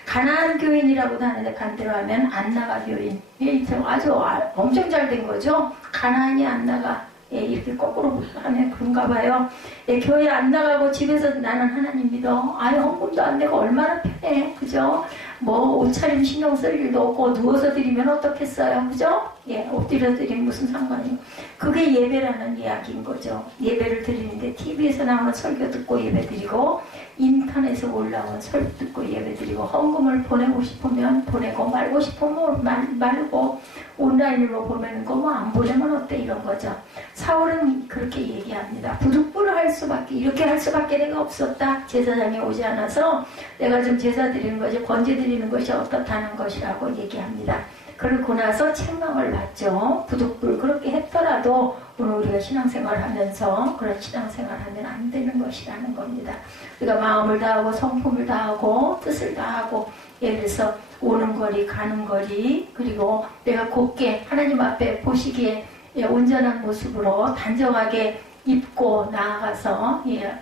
가나안 교인이라고도 하는데 간대로 하면 안 나가 교인. 예, 아주 엄청 잘 된 거죠. 가나안이 안 나가. 예, 이렇게 거꾸로 하면 그런가 봐요. 예, 교회 안 나가고 집에서 나는 하나님 믿어. 아예 헌금도 안 내고 얼마나 편해. 그죠? 뭐 옷차림 신경 쓸 일도 없고 누워서 드리면 어떻겠어요. 그죠? 예, 엎드려 드리면 무슨 상관이. 그게 예배라는 이야기인 거죠. 예배를 드리는데 TV에서 나오는 설교 듣고 예배 드리고 인터넷에 올라온 설교 듣고 예배 드리고 헌금을 보내고 싶으면 보내고 말고 싶으면 말고 온라인으로 보내는 거 뭐 안 보내면 어때 이런 거죠. 사울은 그렇게 얘기합니다. 부득불을 할 수밖에 이렇게 할 수밖에 내가 없었다. 제사장이 오지 않아서 내가 좀 제사 드리는 것이 번제 드리는 것이 어떻다는 것이라고 얘기합니다. 그러고 나서 책망을 받죠. 부득불 그렇게 했더라도 오늘 우리가 신앙생활을 하면서 그런 신앙생활을 하면 안 되는 것이라는 겁니다. 우리가 마음을 다하고 성품을 다하고 뜻을 다하고 예를 들어서 오는 거리 가는 거리 그리고 내가 곱게 하나님 앞에 보시기에 예, 온전한 모습으로 단정하게 입고 나아가서 예,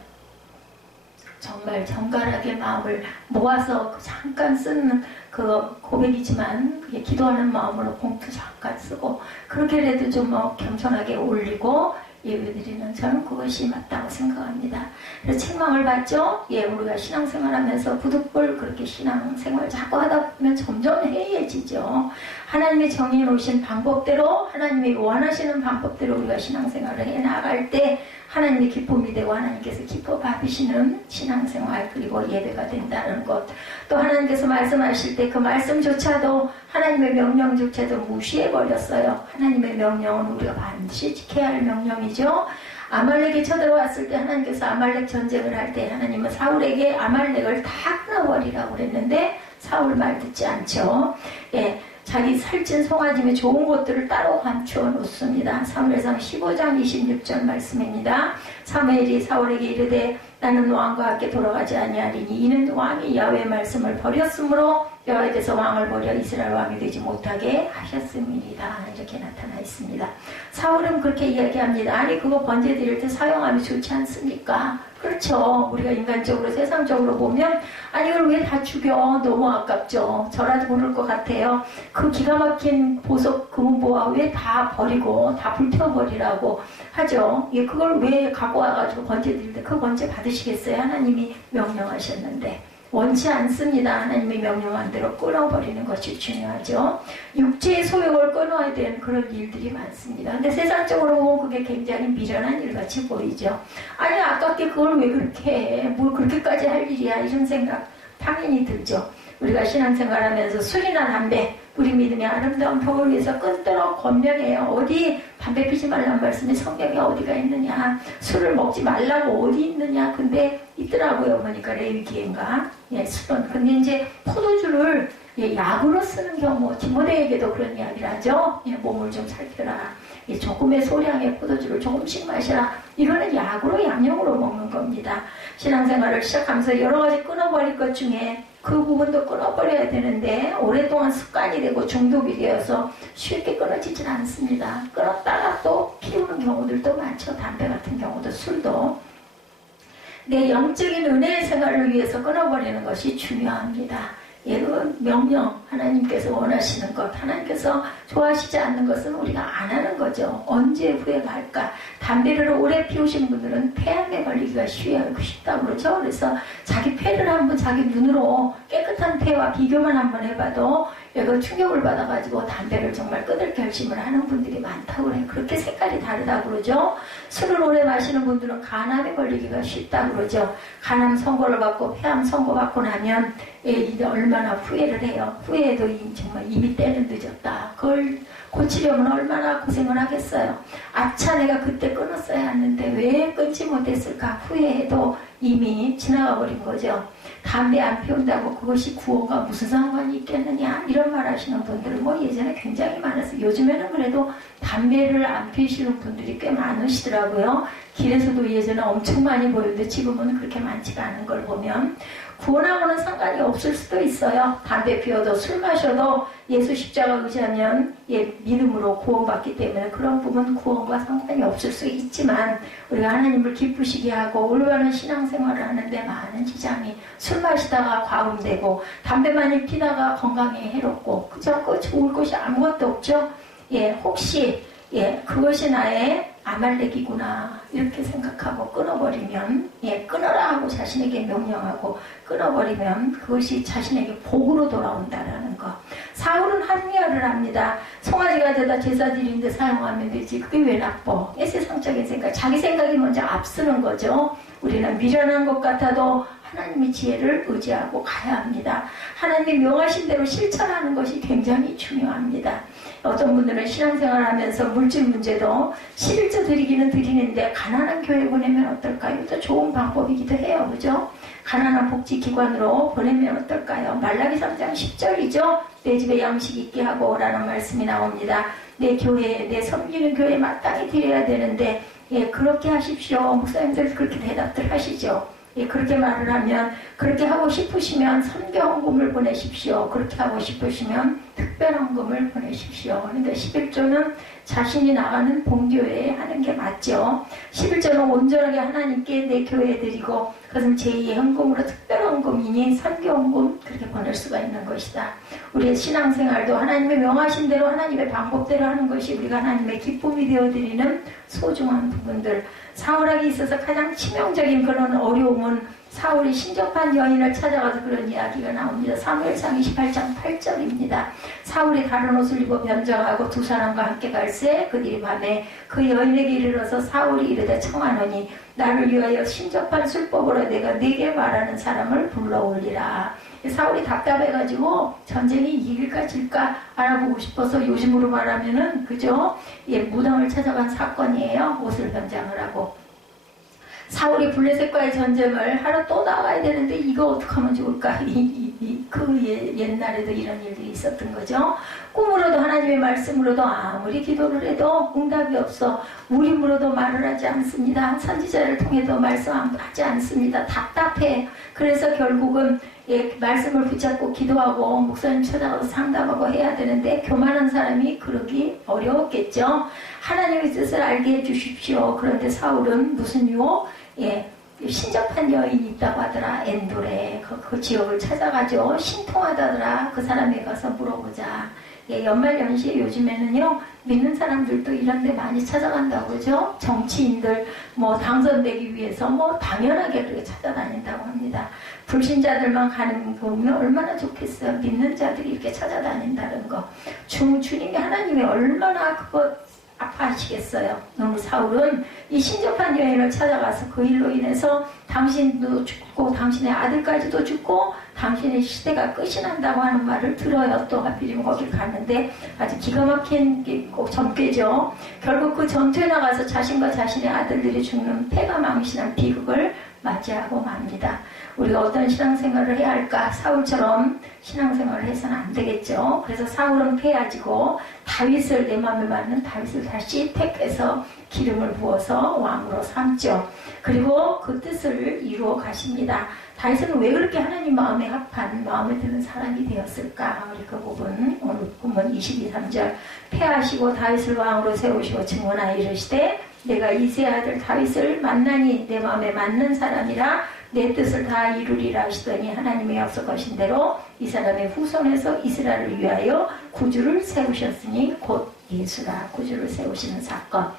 정말 정갈하게 마음을 모아서 잠깐 쓰는 그 고백이지만 기도하는 마음으로 봉투 잠깐 쓰고 그렇게라도 좀 겸손하게 올리고 예배드리는 저는 그것이 맞다고 생각합니다. 그래서 책망을 받죠. 우리가 신앙생활하면서 부득불 그렇게 신앙생활 자꾸 하다 보면 점점 해이해지죠. 하나님의 정해 놓으신 방법대로 하나님이 원하시는 방법대로 우리가 신앙생활을 해나갈 때 하나님의 기쁨이 되고 하나님께서 기뻐 받으시는 신앙생활 그리고 예배가 된다는 것. 또 하나님께서 말씀하실 때 그 말씀조차도 하나님의 명령조차도 무시해버렸어요. 하나님의 명령은 우리가 반드시 지켜야 할 명령이죠. 아말렉이 쳐들어왔을 때 하나님께서 아말렉 전쟁을 할 때 하나님은 사울에게 아말렉을 다 끊어버리라고 그랬는데 사울 말 듣지 않죠. 자기 살찐 송아지며 좋은 것들을 따로 감추어 놓습니다. 사무엘상 15장 26절 말씀입니다. 사무엘이 사울에게 이르되 나는 왕과 함께 돌아가지 아니하리니 이는 왕이 야훼의 말씀을 버렸으므로 여호와께서 왕을 버려 이스라엘 왕이 되지 못하게 하셨음이니라. 이렇게 나타나 있습니다. 사울은 그렇게 이야기합니다. 아니 그거 번제 드릴 때 사용하면 좋지 않습니까? 그렇죠. 우리가 인간적으로 세상적으로 보면 아니 이걸 왜 다 죽여? 너무 아깝죠. 저라도 모를 것 같아요. 그 기가 막힌 보석 금은보화 왜 다 버리고 다 불태워버리라고 하죠. 그걸 왜 갖고 와가지고 번제 드릴 때 그 번제 받으시겠어요? 하나님이 명령하셨는데 원치 않습니다. 하나님의 명령한 대로 끊어버리는 것이 중요하죠. 육체의 소욕을 끊어야 되는 그런 일들이 많습니다. 근데 세상적으로 보면 그게 굉장히 미련한 일같이 보이죠. 아니 아깝게 그걸 왜 그렇게 해? 뭘 그렇게까지 할 일이야? 이런 생각 당연히 들죠. 우리가 신앙생활하면서 술이나 담배 우리 믿음의 아름다운 병을 위해서 끊도록 권면해요. 어디 담배 피지 말라는 말씀이 성경에 어디가 있느냐. 술을 먹지 말라고 어디 있느냐. 근데 있더라고요. 보니까 레위기인가. 술은. 근데 이제 포도주를 약으로 쓰는 경우 디모데에게도 그런 이야기를 하죠. 몸을 좀 살펴라. 조금의 소량의 포도주를 조금씩 마시라. 이거는 약으로 양용으로 먹는 겁니다. 신앙생활을 시작하면서 여러 가지 끊어버릴 것 중에 그 부분도 끊어버려야 되는데 오랫동안 습관이 되고 중독이 되어서 쉽게 끊어지질 않습니다. 끊었다가 또 피우는 경우들도 많죠. 담배 같은 경우도 술도. 내 영적인 은혜의 생활을 위해서 끊어버리는 것이 중요합니다. 그 명령 하나님께서 원하시는 것 하나님께서 좋아하시지 않는 것은 우리가 안 하는 거죠. 언제 후회가 할까. 담배를 오래 피우신 분들은 폐암에 걸리기가 쉽다고 그러죠. 그래서 자기 폐를 한번 자기 눈으로 깨끗한 폐와 비교만 한번 해봐도 이거 충격을 받아가지고 담배를 정말 끊을 결심을 하는 분들이 많다고 그래요. 그렇게 색깔이 다르다고 그러죠. 술을 오래 마시는 분들은 간암에 걸리기가 쉽다고 그러죠. 간암 선고를 받고 폐암 선고받고 나면 이제 얼마나 후회를 해요. 후회해도 정말 이미 때는 늦었다. 그걸 고치려면 얼마나 고생을 하겠어요. 아차 내가 그때 끊었어야 했는데 왜 끊지 못했을까. 후회해도 이미 지나가 버린 거죠. 담배 안 피운다고 그것이 구원과 무슨 상관이 있겠느냐 이런 말 하시는 분들은 예전에 굉장히 많았어요. 요즘에는 그래도 담배를 안 피우시는 분들이 꽤 많으시더라고요. 길에서도 예전에 엄청 많이 보였는데 지금은 그렇게 많지가 않은 걸 보면 구원하고는 상관이 없을 수도 있어요. 담배 피워도 술 마셔도 예수 십자가 의지하면 믿음으로 구원받기 때문에 그런 부분 구원과 상관이 없을 수 있지만 우리가 하나님을 기쁘시게 하고 올바른 신앙생활을 하는데 많은 지장이 술 마시다가 과음되고 담배 많이 피다가 건강에 해롭고 그저 그 좋을 것이 아무것도 없죠. 혹시 그것이 나의 아말렉이구나 이렇게 생각하고 끊어버리면 끊어라 하고 자신에게 명령하고 끊어버리면 그것이 자신에게 복으로 돌아온다라는 거. 사울은 합리화를 합니다. 송아지가 되다 제사 드리는데 사용하면 되지 그게 왜 나빠. 세상적인 생각 자기 생각이 먼저 앞서는 거죠. 우리는 미련한 것 같아도 하나님의 지혜를 의지하고 가야 합니다. 하나님이 명하신 대로 실천하는 것이 굉장히 중요합니다. 어떤 분들은 신앙생활을 하면서 물질 문제도 11조 드리기는 드리는데 가난한 교회 보내면 어떨까요? 또 좋은 방법이기도 해요. 그죠? 가난한 복지기관으로 보내면 어떨까요? 말라기 3장 10절이죠. 내 집에 양식 있게 하고 라는 말씀이 나옵니다. 내 교회에 내 섬기는 교회에 마땅히 드려야 되는데 그렇게 하십시오. 목사님들 그렇게 대답들 하시죠. 그렇게 말을 하면 그렇게 하고 싶으시면 선교 헌금을 보내십시오. 그렇게 하고 싶으시면 특별 헌금을 보내십시오. 그런데 11조는 자신이 나가는 본교회에 하는 게 맞죠. 11조는 온전하게 하나님께 내 교회에 드리고 그것은 제2의 헌금으로 특별한 헌금이니 선교 헌금 그렇게 보낼 수가 있는 것이다. 우리의 신앙생활도 하나님의 명하신 대로 하나님의 방법대로 하는 것이 우리가 하나님의 기쁨이 되어드리는 소중한 부분들. 사울에게 있어서 가장 치명적인 그런 어려움은 사울이 신접한 여인을 찾아가서 그런 이야기가 나옵니다. 사무엘상 28장 8절입니다. 사울이 다른 옷을 입어 변장하고 두 사람과 함께 갈새 그들이 밤에 그 여인에게 이르러서 사울이 이르되 청하노니 나를 위하여 신접한 술법으로 내가 네게 말하는 사람을 불러올리라. 사울이 답답해가지고 전쟁이 이길까 질까 알아보고 싶어서 요즘으로 말하면은 그죠? 예, 무당을 찾아간 사건이에요. 옷을 변장을 하고. 사울이 블레셋과의 전쟁을 하러 또 나가야 되는데 이거 어떻게 하면 좋을까? 옛날에도 이런 일들이 있었던 거죠. 꿈으로도 하나님의 말씀으로도 아무리 기도를 해도 응답이 없어. 우림으로도 말을 하지 않습니다. 선지자를 통해도 말씀하지 않습니다. 답답해. 그래서 결국은 말씀을 붙잡고 기도하고 목사님 찾아가서 상담하고 해야 되는데 교만한 사람이 그러기 어려웠겠죠. 하나님의 뜻을 알게 해주십시오. 그런데 사울은 무슨 유혹? 신접한 여인이 있다고 하더라. 엔돌에 그 지역을 찾아가죠. 신통하다더라. 그 사람에 가서 물어보자. 연말연시에 요즘에는요 믿는 사람들도 이런 데 많이 찾아간다고 그러죠. 정치인들 뭐 당선되기 위해서 뭐 당연하게 그렇게 찾아다닌다고 합니다. 불신자들만 가는 거 보면 얼마나 좋겠어요. 믿는 자들이 이렇게 찾아다닌다는 거. 주님이 하나님이 얼마나 그거 아파하시겠어요. 너무 사울은 이 신접한 여인을 찾아가서 그 일로 인해서 당신도 죽고 당신의 아들까지도 죽고 당신의 시대가 끝이 난다고 하는 말을 들어요. 또 하필이면 거길 갔는데 아주 기가 막힌 게 꼭 전개죠. 결국 그 전투에 나가서 자신과 자신의 아들들이 죽는 패가 망신한 비극을 맞이하고 맙니다. 우리가 어떤 신앙생활을 해야 할까? 사울처럼 신앙생활을 해서는 안 되겠죠. 그래서 사울은 패야지고 다윗을 내 마음에 맞는 다윗을 다시 택해서 기름을 부어서 왕으로 삼죠. 그리고 그 뜻을 이루어 가십니다. 다윗은 왜 그렇게 하나님 마음에 합한 마음에 드는 사람이 되었을까? 우리 그 부분 오늘 본문 22, 3절 패하시고 다윗을 왕으로 세우시고 증언하여 이르시되 내가 이새의 아들 다윗을 만나니 내 마음에 맞는 사람이라 내 뜻을 다 이루리라 하시더니 하나님의 약속하신 대로 이 사람의 후손에서 이스라엘을 위하여 구주를 세우셨으니 곧 예수라. 구주를 세우시는 사건.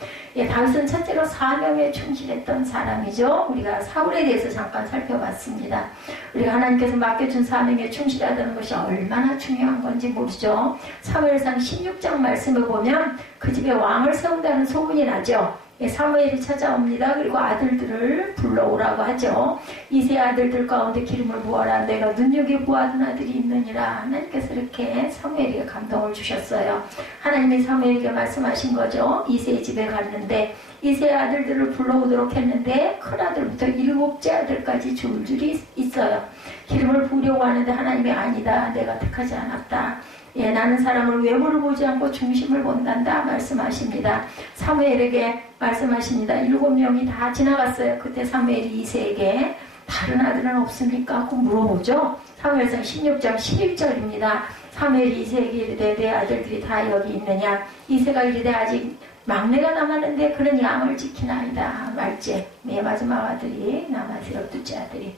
다윗은 첫째로 사명에 충실했던 사람이죠. 우리가 사울에 대해서 잠깐 살펴봤습니다. 우리가 하나님께서 맡겨준 사명에 충실하다는 것이 얼마나 중요한 건지 모르죠. 사무엘상 16장 말씀을 보면 그 집에 왕을 세운다는 소문이 나죠. 사무엘이 찾아옵니다. 그리고 아들들을 불러오라고 하죠. 이세 아들들 가운데 기름을 부어라. 내가 눈여겨보아둔 아들이 있느니라. 하나님께서 이렇게 사무엘에게 감동을 주셨어요. 하나님이 사무엘에게 말씀하신 거죠. 이세의 집에 갔는데 이세 아들들을 불러오도록 했는데 큰 아들부터 7째 아들까지 줄줄이 있어요. 기름을 부으려고 하는데 하나님이 아니다. 내가 택하지 않았다. 나는 사람을 외모를 보지 않고 중심을 본단다 말씀하십니다. 사무엘에게 말씀하십니다. 7명이 다 지나갔어요. 그때 사무엘이 이새에게 다른 아들은 없습니까? 하고 물어보죠. 사무엘상 16장 11절입니다. 사무엘이 이새에게 이르되 내 아들들이 다 여기 있느냐? 이새가 이르되 아직 막내가 남았는데 그는 양을 지키나이다. 말째 내 마지막 아들이 남아세요. 둘째 아들이.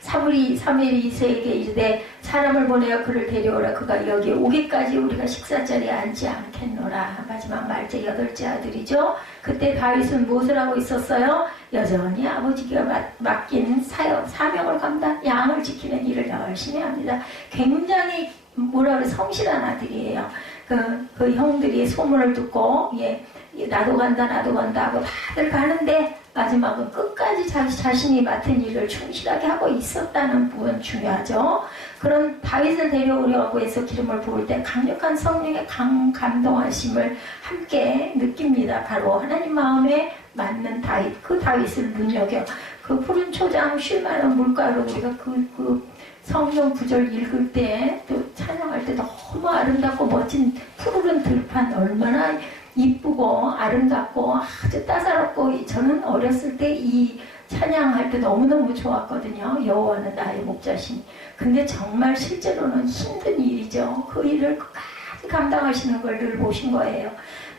사무엘이 이새에게 이르되 사람을 보내어 그를 데려오라. 그가 여기 오기까지 우리가 식사자리에 앉지 않겠노라. 마지막 말째 8째 아들이죠. 그때 다윗은 무엇을 하고 있었어요? 여전히 아버지가 맡긴 사명을 감당, 양을 지키는 일을 열심히 합니다. 굉장히 성실한 아들이에요. 그 형들이 소문을 듣고 나도 간다 하고 다들 가는데 마지막은 끝까지 자신이 맡은 일을 충실하게 하고 있었다는 부분 중요하죠. 그런 다윗을 데려오려고 해서 기름을 부을 때 강력한 성령의 감동하심을 함께 느낍니다. 바로 하나님 마음에 맞는 다윗, 그 다윗을 눈여겨 그 푸른 초장 쉴만한 물가로 우리가 그 성경 구절 읽을 때 또 찬양할 때 너무 아름답고 멋진 푸르른 들판 얼마나 이쁘고 아름답고 아주 따사롭고 저는 어렸을 때 이 찬양할 때 너무너무 좋았거든요. 여호와는 나의 목자시니. 근데 정말 실제로는 힘든 일이죠. 그 일을 잘 감당하시는 걸 늘 보신 거예요.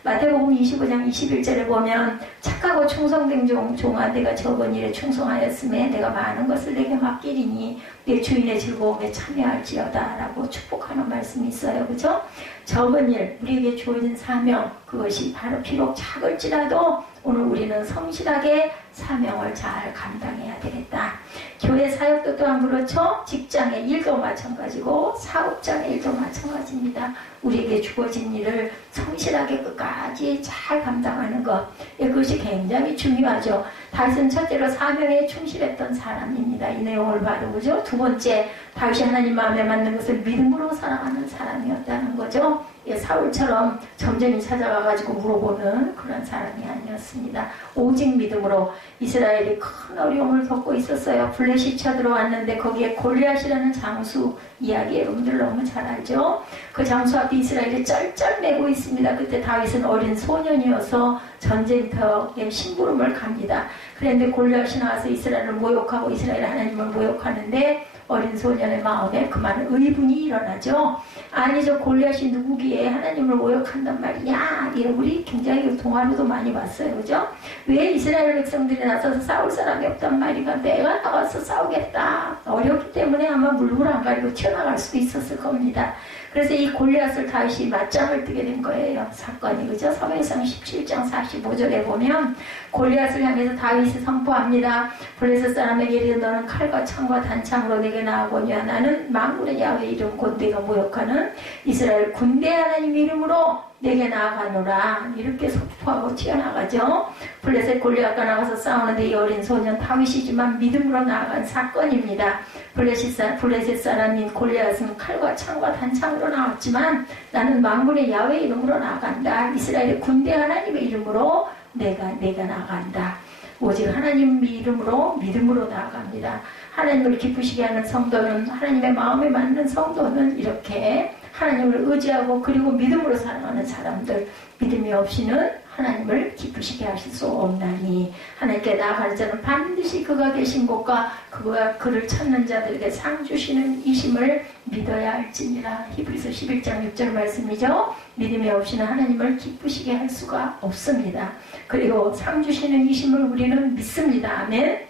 마태복음 25장 21절에 보면 착하고 충성된 종아 내가 적은 일에 충성하였음에 내가 많은 것을 내게 맡기리니 내 주인의 즐거움에 참여할지어다 라고 축복하는 말씀이 있어요. 그죠? 적은 일, 우리에게 주어진 사명, 그것이 바로 비록 작을지라도 오늘 우리는 성실하게 사명을 잘 감당해야 되겠다. 교회 사역도 또한 그렇죠. 직장의 일도 마찬가지고 사업장의 일도 마찬가지입니다. 우리에게 주어진 일을 성실하게 끝까지 잘 감당하는 것, 그것이 굉장히 중요하죠. 다윗은 첫째로 사명에 충실했던 사람입니다. 이 내용을 봐도 그죠. 두 번째, 다윗이 하나님 마음에 맞는 것을 믿음으로 살아가는 사람이었다는 거죠. 사울처럼 점점이 찾아가가지고 물어보는 그런 사람이 아니었습니다. 오직 믿음으로. 이스라엘이 큰 어려움을 겪고 있었어요. 블레셋이 쳐들어왔는데 거기에 골리앗이라는 장수 이야기 여러분들 너무 잘 알죠. 그 장수 앞에 이스라엘이 쩔쩔매고 있습니다. 그때 다윗은 어린 소년이어서 전쟁터에 심부름을 갑니다. 그런데 골리앗이 나와서 이스라엘을 모욕하고 이스라엘 하나님을 모욕하는데 어린 소년의 마음에 그만 의분이 일어나죠. 아니 저 골리앗이 누구기에 하나님을 모욕한단 말이냐. 우리 굉장히 동화로도 많이 봤어요. 그죠? 왜 이스라엘 백성들이 나서서 싸울 사람이 없단 말이가. 내가 나와서 싸우겠다. 어렵기 때문에 아마 물불 안 가리고 튀어나갈 수도 있었을 겁니다. 그래서 이 골리앗을 다윗이 맞짱을 뜨게 된 거예요. 사건이. 그죠? 사무엘상 17장 45절에 보면 골리앗을 향해서 다윗이 선포합니다. 블레셋 사람에게 이르되 너는 칼과 창과 단창으로 내게 나아오냐. 나는 만군의 야훼 이름 곧 내가 모욕하는 이스라엘 군대 하나님 이름으로 내게 나아가노라. 이렇게 선포하고 튀어나가죠. 블레셋 골리앗과 나가서 싸우는데 이 어린 소년 다윗이지만 믿음으로 나아간 사건입니다. 블레셋 사람인 골리앗은 칼과 창과 단창으로 나왔지만 나는 만군의 야훼 이름으로 나아간다. 이스라엘의 군대 하나님의 이름으로 내가 나아간다. 오직 하나님 이름으로 믿음으로 나아갑니다. 하나님을 기쁘시게 하는 성도는, 하나님의 마음에 맞는 성도는 이렇게 하나님을 의지하고 그리고 믿음으로 살아가는 사람들, 믿음이 없이는 하나님을 기쁘시게 하실 수 없나니 하나님께 나아가는 자는 반드시 그가 계신 곳과 그가 그를 찾는 자들에게 상 주시는 이심을 믿어야 할지니라. 히브리서 11장 6절 말씀이죠. 믿음이 없이는 하나님을 기쁘시게 할 수가 없습니다. 그리고 상 주시는 이심을 우리는 믿습니다. 아멘.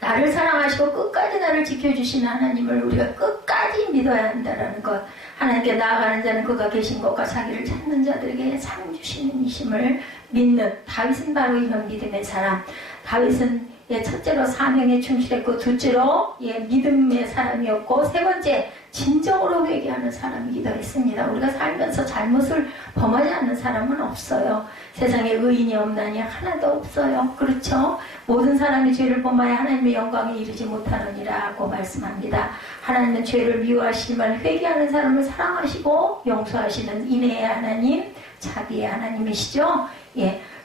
나를 사랑하시고 끝까지 나를 지켜주시는 하나님을 우리가 끝까지 믿어야 한다는 것. 하나님께 나아가는 자는 그가 계신 곳과 자기를 찾는 자들에게 상 주시는 이심을 믿는 다윗은 바로 이런 믿음의 사람. 다윗은 첫째로 사명에 충실했고 둘째로 믿음의 사람이었고 세 번째 진정으로 회개하는 사람이기도 했습니다. 우리가 살면서 잘못을 범하지 않는 사람은 없어요. 세상에 의인이 없나니 하나도 없어요. 그렇죠? 모든 사람이 죄를 범하여 하나님의 영광에 이르지 못하느니라고 말씀합니다. 하나님은 죄를 미워하시지만 회개하는 사람을 사랑하시고 용서하시는 인애의 하나님, 자비의 하나님이시죠.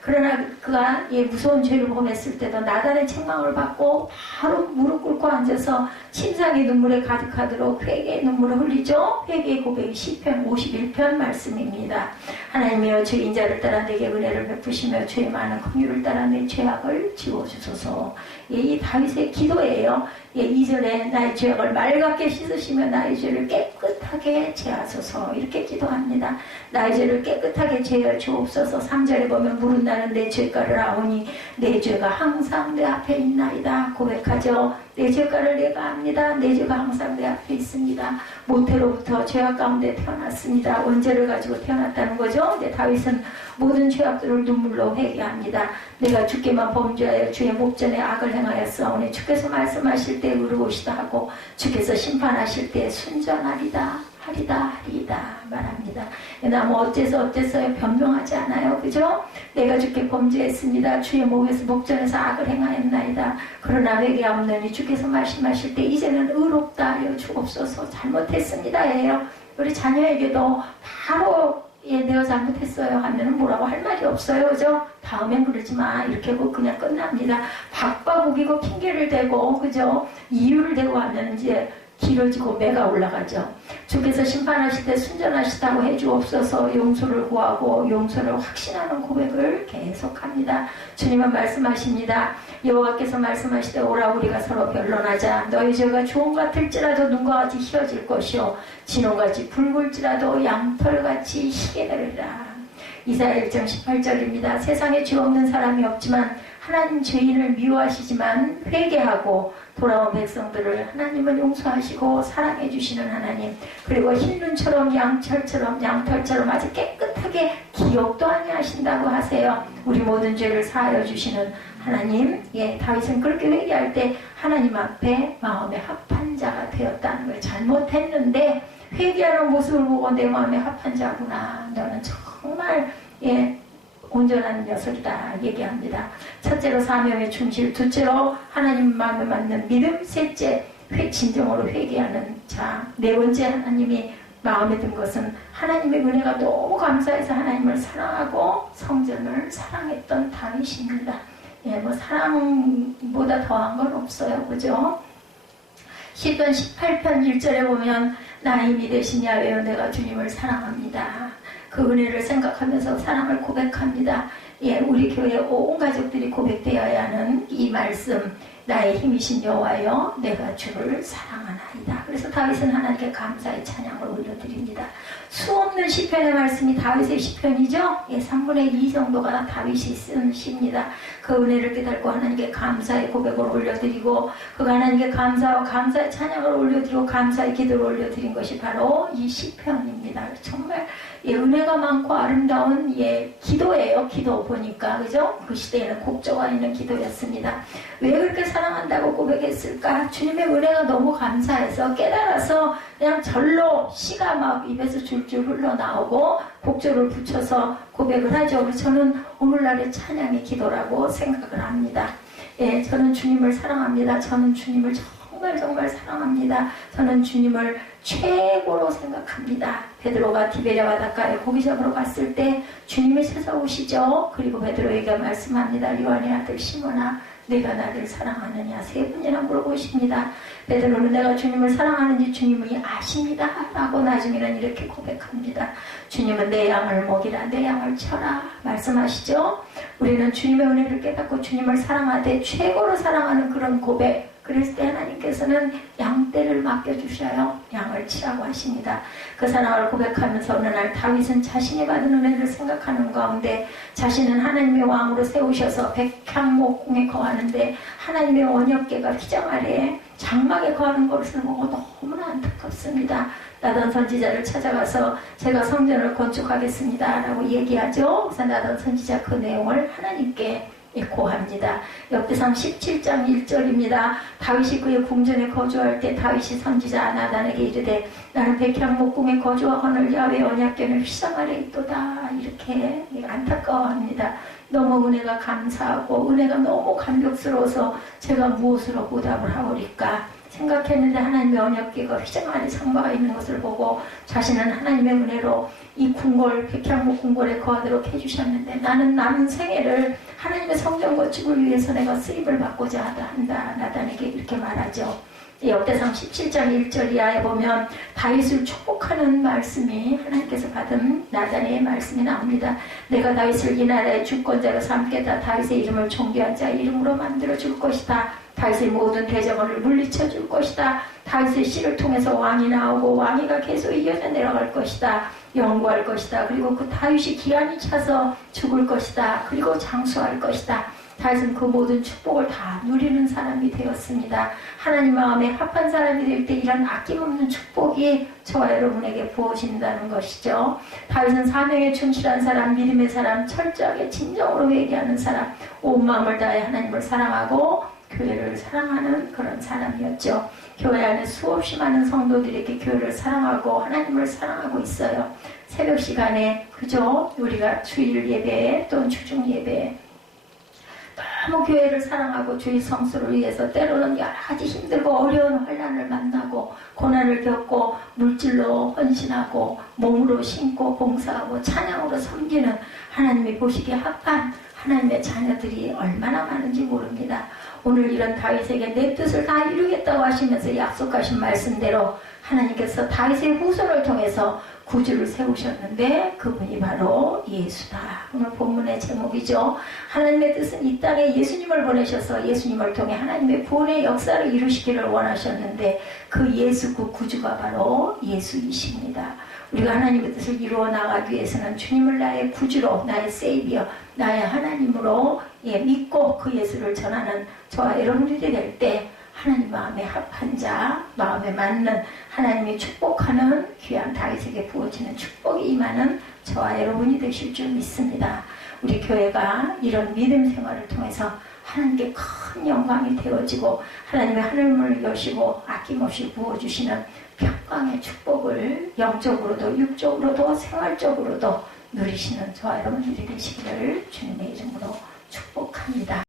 그러나 그가 무서운 죄를 범했을 때도 나단의 책망을 받고 바로 무릎 꿇고 앉아서 신상의 눈물에 가득하도록 회개의 눈물을 흘리죠. 회개의 고백이 시편 51편 말씀입니다. 하나님이여 죄인 자를 따라 내게 은혜를 베푸시며 죄 많은 긍휼을 따라 내 죄악을 지워주소서. 이 다윗의 기도예요. 2절에 나의 죄악을 맑게 씻으시며 나의 죄를 깨끗하게 제하소서. 이렇게 기도합니다. 나의 죄를 깨끗하게 제하여 주옵소서. 3절에 보면 물은 나는 내 죄가를 아오니 내 죄가 항상 내 앞에 있나이다. 고백하죠. 내 죄가를 내가 압니다. 내 죄가 항상 내 앞에 있습니다. 모태로부터 죄악 가운데 태어났습니다. 원죄를 가지고 태어났다는 거죠. 근데 다윗은 모든 죄악들을 눈물로 회개합니다. 내가 주께만 범죄하여 주의 목전에 악을 행하였사오니 주께서 말씀하실 때 의로우시다 하고 주께서 심판하실 때 순전하리다 하리다 말합니다. 나 뭐 어째서요 변명하지 않아요. 그죠? 내가 주께 범죄했습니다. 주의 목전에서 악을 행하였나이다. 그러나 회개하옵나니 주께서 말씀하실 때 이제는 의롭다 하여 주옵소서. 잘못했습니다 예요. 우리 자녀에게도 바로 내가 잘못했어요 하면 뭐라고 할 말이 없어요. 그죠? 다음엔 그러지 마 이렇게 하고 그냥 끝납니다. 박바국이고 핑계를 대고 그죠? 이유를 대고 하면 이제 길어지고 매가 올라가죠. 주께서 심판하실 때 순전하시다고 해주옵소서. 용서를 구하고 용서를 확신하는 고백을 계속합니다. 주님은 말씀하십니다. 여호와께서 말씀하시되 오라 우리가 서로 변론하자. 너희 죄가 주홍 같을지라도 눈과 같이 희어질 것이요 진홍같이 붉을지라도 양털같이 희게 되리라. 이사야 1장 18절입니다. 세상에 죄 없는 사람이 없지만 하나님 죄인을 미워하시지만 회개하고 돌아온 백성들을 하나님은 용서하시고 사랑해 주시는 하나님, 그리고 흰 눈처럼 양털처럼 아주 깨끗하게 기억도 아니하신다고 하세요. 우리 모든 죄를 사하여 주시는 하나님. 예, 다윗은 그렇게 회개할 때 하나님 앞에 마음의 합한 자가 되었다는 거예요. 잘못했는데 회개하는 모습을 보고 내 마음에 합한 자구나, 너는 정말 온전한 녀석이다 얘기합니다. 첫째로 사명의 충실, 둘째로 하나님 마음에 맞는 믿음, 셋째 진정으로 회개하는 자, 네 번째 하나님이 마음에 든 것은 하나님의 은혜가 너무 감사해서 하나님을 사랑하고 성전을 사랑했던 다윗입니다. 뭐 사랑보다 더한 건 없어요, 그죠? 시편 18편 1절에 보면 나의 힘이 되신 야훼여 내가 주님을 사랑합니다. 그 은혜를 생각하면서 사랑을 고백합니다. 우리 교회 온 가족들이 고백되어야 하는 이 말씀, 나의 힘이신 여호와여 내가 주를 사랑하나이다. 그래서 다윗은 하나님께 감사의 찬양을 올려드립니다. 수없는 시편의 말씀이 다윗의 시편이죠. 3분의 2 정도가 다윗이 쓴 시입니다. 그 은혜를 깨닫고 하나님께 감사의 고백을 올려드리고 그가 하나님께 감사와 감사의 찬양을 올려드리고 감사의 기도를 올려드린 것이 바로 이 시편입니다. 정말 은혜가 많고 아름다운 기도예요. 기도 보니까, 그죠? 그 시대에는 곡조가 있는 기도였습니다. 왜 그렇게 사랑한다고 고백했을까? 주님의 은혜가 너무 감사해서 깨달아서 그냥 절로 시가 막 입에서 줄줄 흘러나오고 곡조를 붙여서 고백을 하죠. 그래서 저는 오늘날의 찬양의 기도라고 생각을 합니다. 저는 주님을 사랑합니다. 저는 주님을 정말 사랑합니다. 저는 주님을 최고로 생각합니다. 베드로가 디베랴 바닷가에 고기 잡으러 갔을 때 주님이 찾아오시죠. 그리고 베드로에게 말씀합니다. 요한의 아들 시몬아, 내가 나를 사랑하느냐 3번이나 물어보십니다. 베드로는 내가 주님을 사랑하는지 주님이 아십니다 라고 나중에는 이렇게 고백합니다. 주님은 내 양을 먹이라, 내 양을 쳐라 말씀하시죠. 우리는 주님의 은혜를 깨닫고 주님을 사랑하되 최고로 사랑하는 그런 고백, 그랬을 때 하나님께서는 양떼를 맡겨주셔요. 양을 치라고 하십니다. 그 사랑을 고백하면서 어느 날 다윗은 자신이 받은 은혜를 생각하는 가운데 자신은 하나님의 왕으로 세우셔서 백향목궁에 거하는데 하나님의 언약궤가 휘장 아래에 장막에 거하는 것을 보고 너무나 안타깝습니다. 나단 선지자를 찾아가서 제가 성전을 건축하겠습니다 라고 얘기하죠. 그래서 나단 선지자 그 내용을 하나님께 고합니다. 역대상 17장 1절입니다. 다윗이 그의 궁전에 거주할 때 다윗이 선지자 나단에게 이르되 나는 백향목궁에 거주하거늘 야훼 언약궤는 휘장 아래 있도다. 이렇게 안타까워합니다. 너무 은혜가 감사하고 은혜가 너무 감격스러워서 제가 무엇으로 보답을 하오리까 생각했는데 하나님의 언약궤가 휘장 아래 장막에 있는 것을 보고 자신은 하나님의 은혜로 이 궁궐, 백향목 궁궐에 거하도록 해주셨는데 나는 남은 생애를 하나님의 성전 건축을 위해서 내가 쓰임을 받고자 한다. 나단에게 이렇게 말하죠. 역대상 17장 1절 이하에 보면 다윗을 축복하는 말씀이 하나님께서 받은 나단의 말씀이 나옵니다. 내가 다윗을 이 나라의 주권자로 삼겠다. 다윗의 이름을 존귀한 자의 이름으로 만들어 줄 것이다. 다윗의 모든 대적을 물리쳐 줄 것이다. 다윗의 씨를 통해서 왕이 나오고 왕위가 계속 이어져 내려갈 것이다. 영구할 것이다. 그리고 그 다윗이 기한이 차서 죽을 것이다. 그리고 장수할 것이다. 다윗은 그 모든 축복을 다 누리는 사람이 되었습니다. 하나님 마음에 합한 사람이 될 때 이런 아낌없는 축복이 저와 여러분에게 부어진다는 것이죠. 다윗은 사명에 충실한 사람, 믿음의 사람, 철저하게 진정으로 회개하는 사람, 온 마음을 다해 하나님을 사랑하고 교회를 사랑하는 그런 사람이었죠. 교회 안에 수없이 많은 성도들에게 교회를 사랑하고 하나님을 사랑하고 있어요. 새벽 시간에 그죠? 우리가 주일 예배에 또는 주중 예배에 너무 교회를 사랑하고 주의 성수를 위해서 때로는 여러 가지 힘들고 어려운 환난을 만나고 고난을 겪고 물질로 헌신하고 몸으로 심고 봉사하고 찬양으로 섬기는 하나님이 보시기에 합한 하나님의 자녀들이 얼마나 많은지 모릅니다. 오늘 이런 다윗에게 내 뜻을 다 이루겠다고 하시면서 약속하신 말씀대로 하나님께서 다윗의 후손을 통해서 구주를 세우셨는데 그분이 바로 예수다. 오늘 본문의 제목이죠. 하나님의 뜻은 이 땅에 예수님을 보내셔서 예수님을 통해 하나님의 구원의 역사를 이루시기를 원하셨는데 그 예수, 그 구주가 바로 예수이십니다. 우리가 하나님의 뜻을 이루어 나가기 위해서는 주님을 나의 구주로, 나의 세이비어, 나의 하나님으로 믿고 그 예수를 전하는 저와 여러분들이 될 때 하나님 마음에 합한 자, 마음에 맞는 하나님이 축복하는 귀한 다윗에게 부어지는 축복이 임하는 저와 여러분이 되실 줄 믿습니다. 우리 교회가 이런 믿음 생활을 통해서 하나님께 큰 영광이 되어지고 하나님의 하늘문을 여시고 아낌없이 부어주시는 평강의 축복을 영적으로도 육적으로도 생활적으로도 누리시는 저와 여러분들이 되시기를 주님의 이름으로 축복합니다.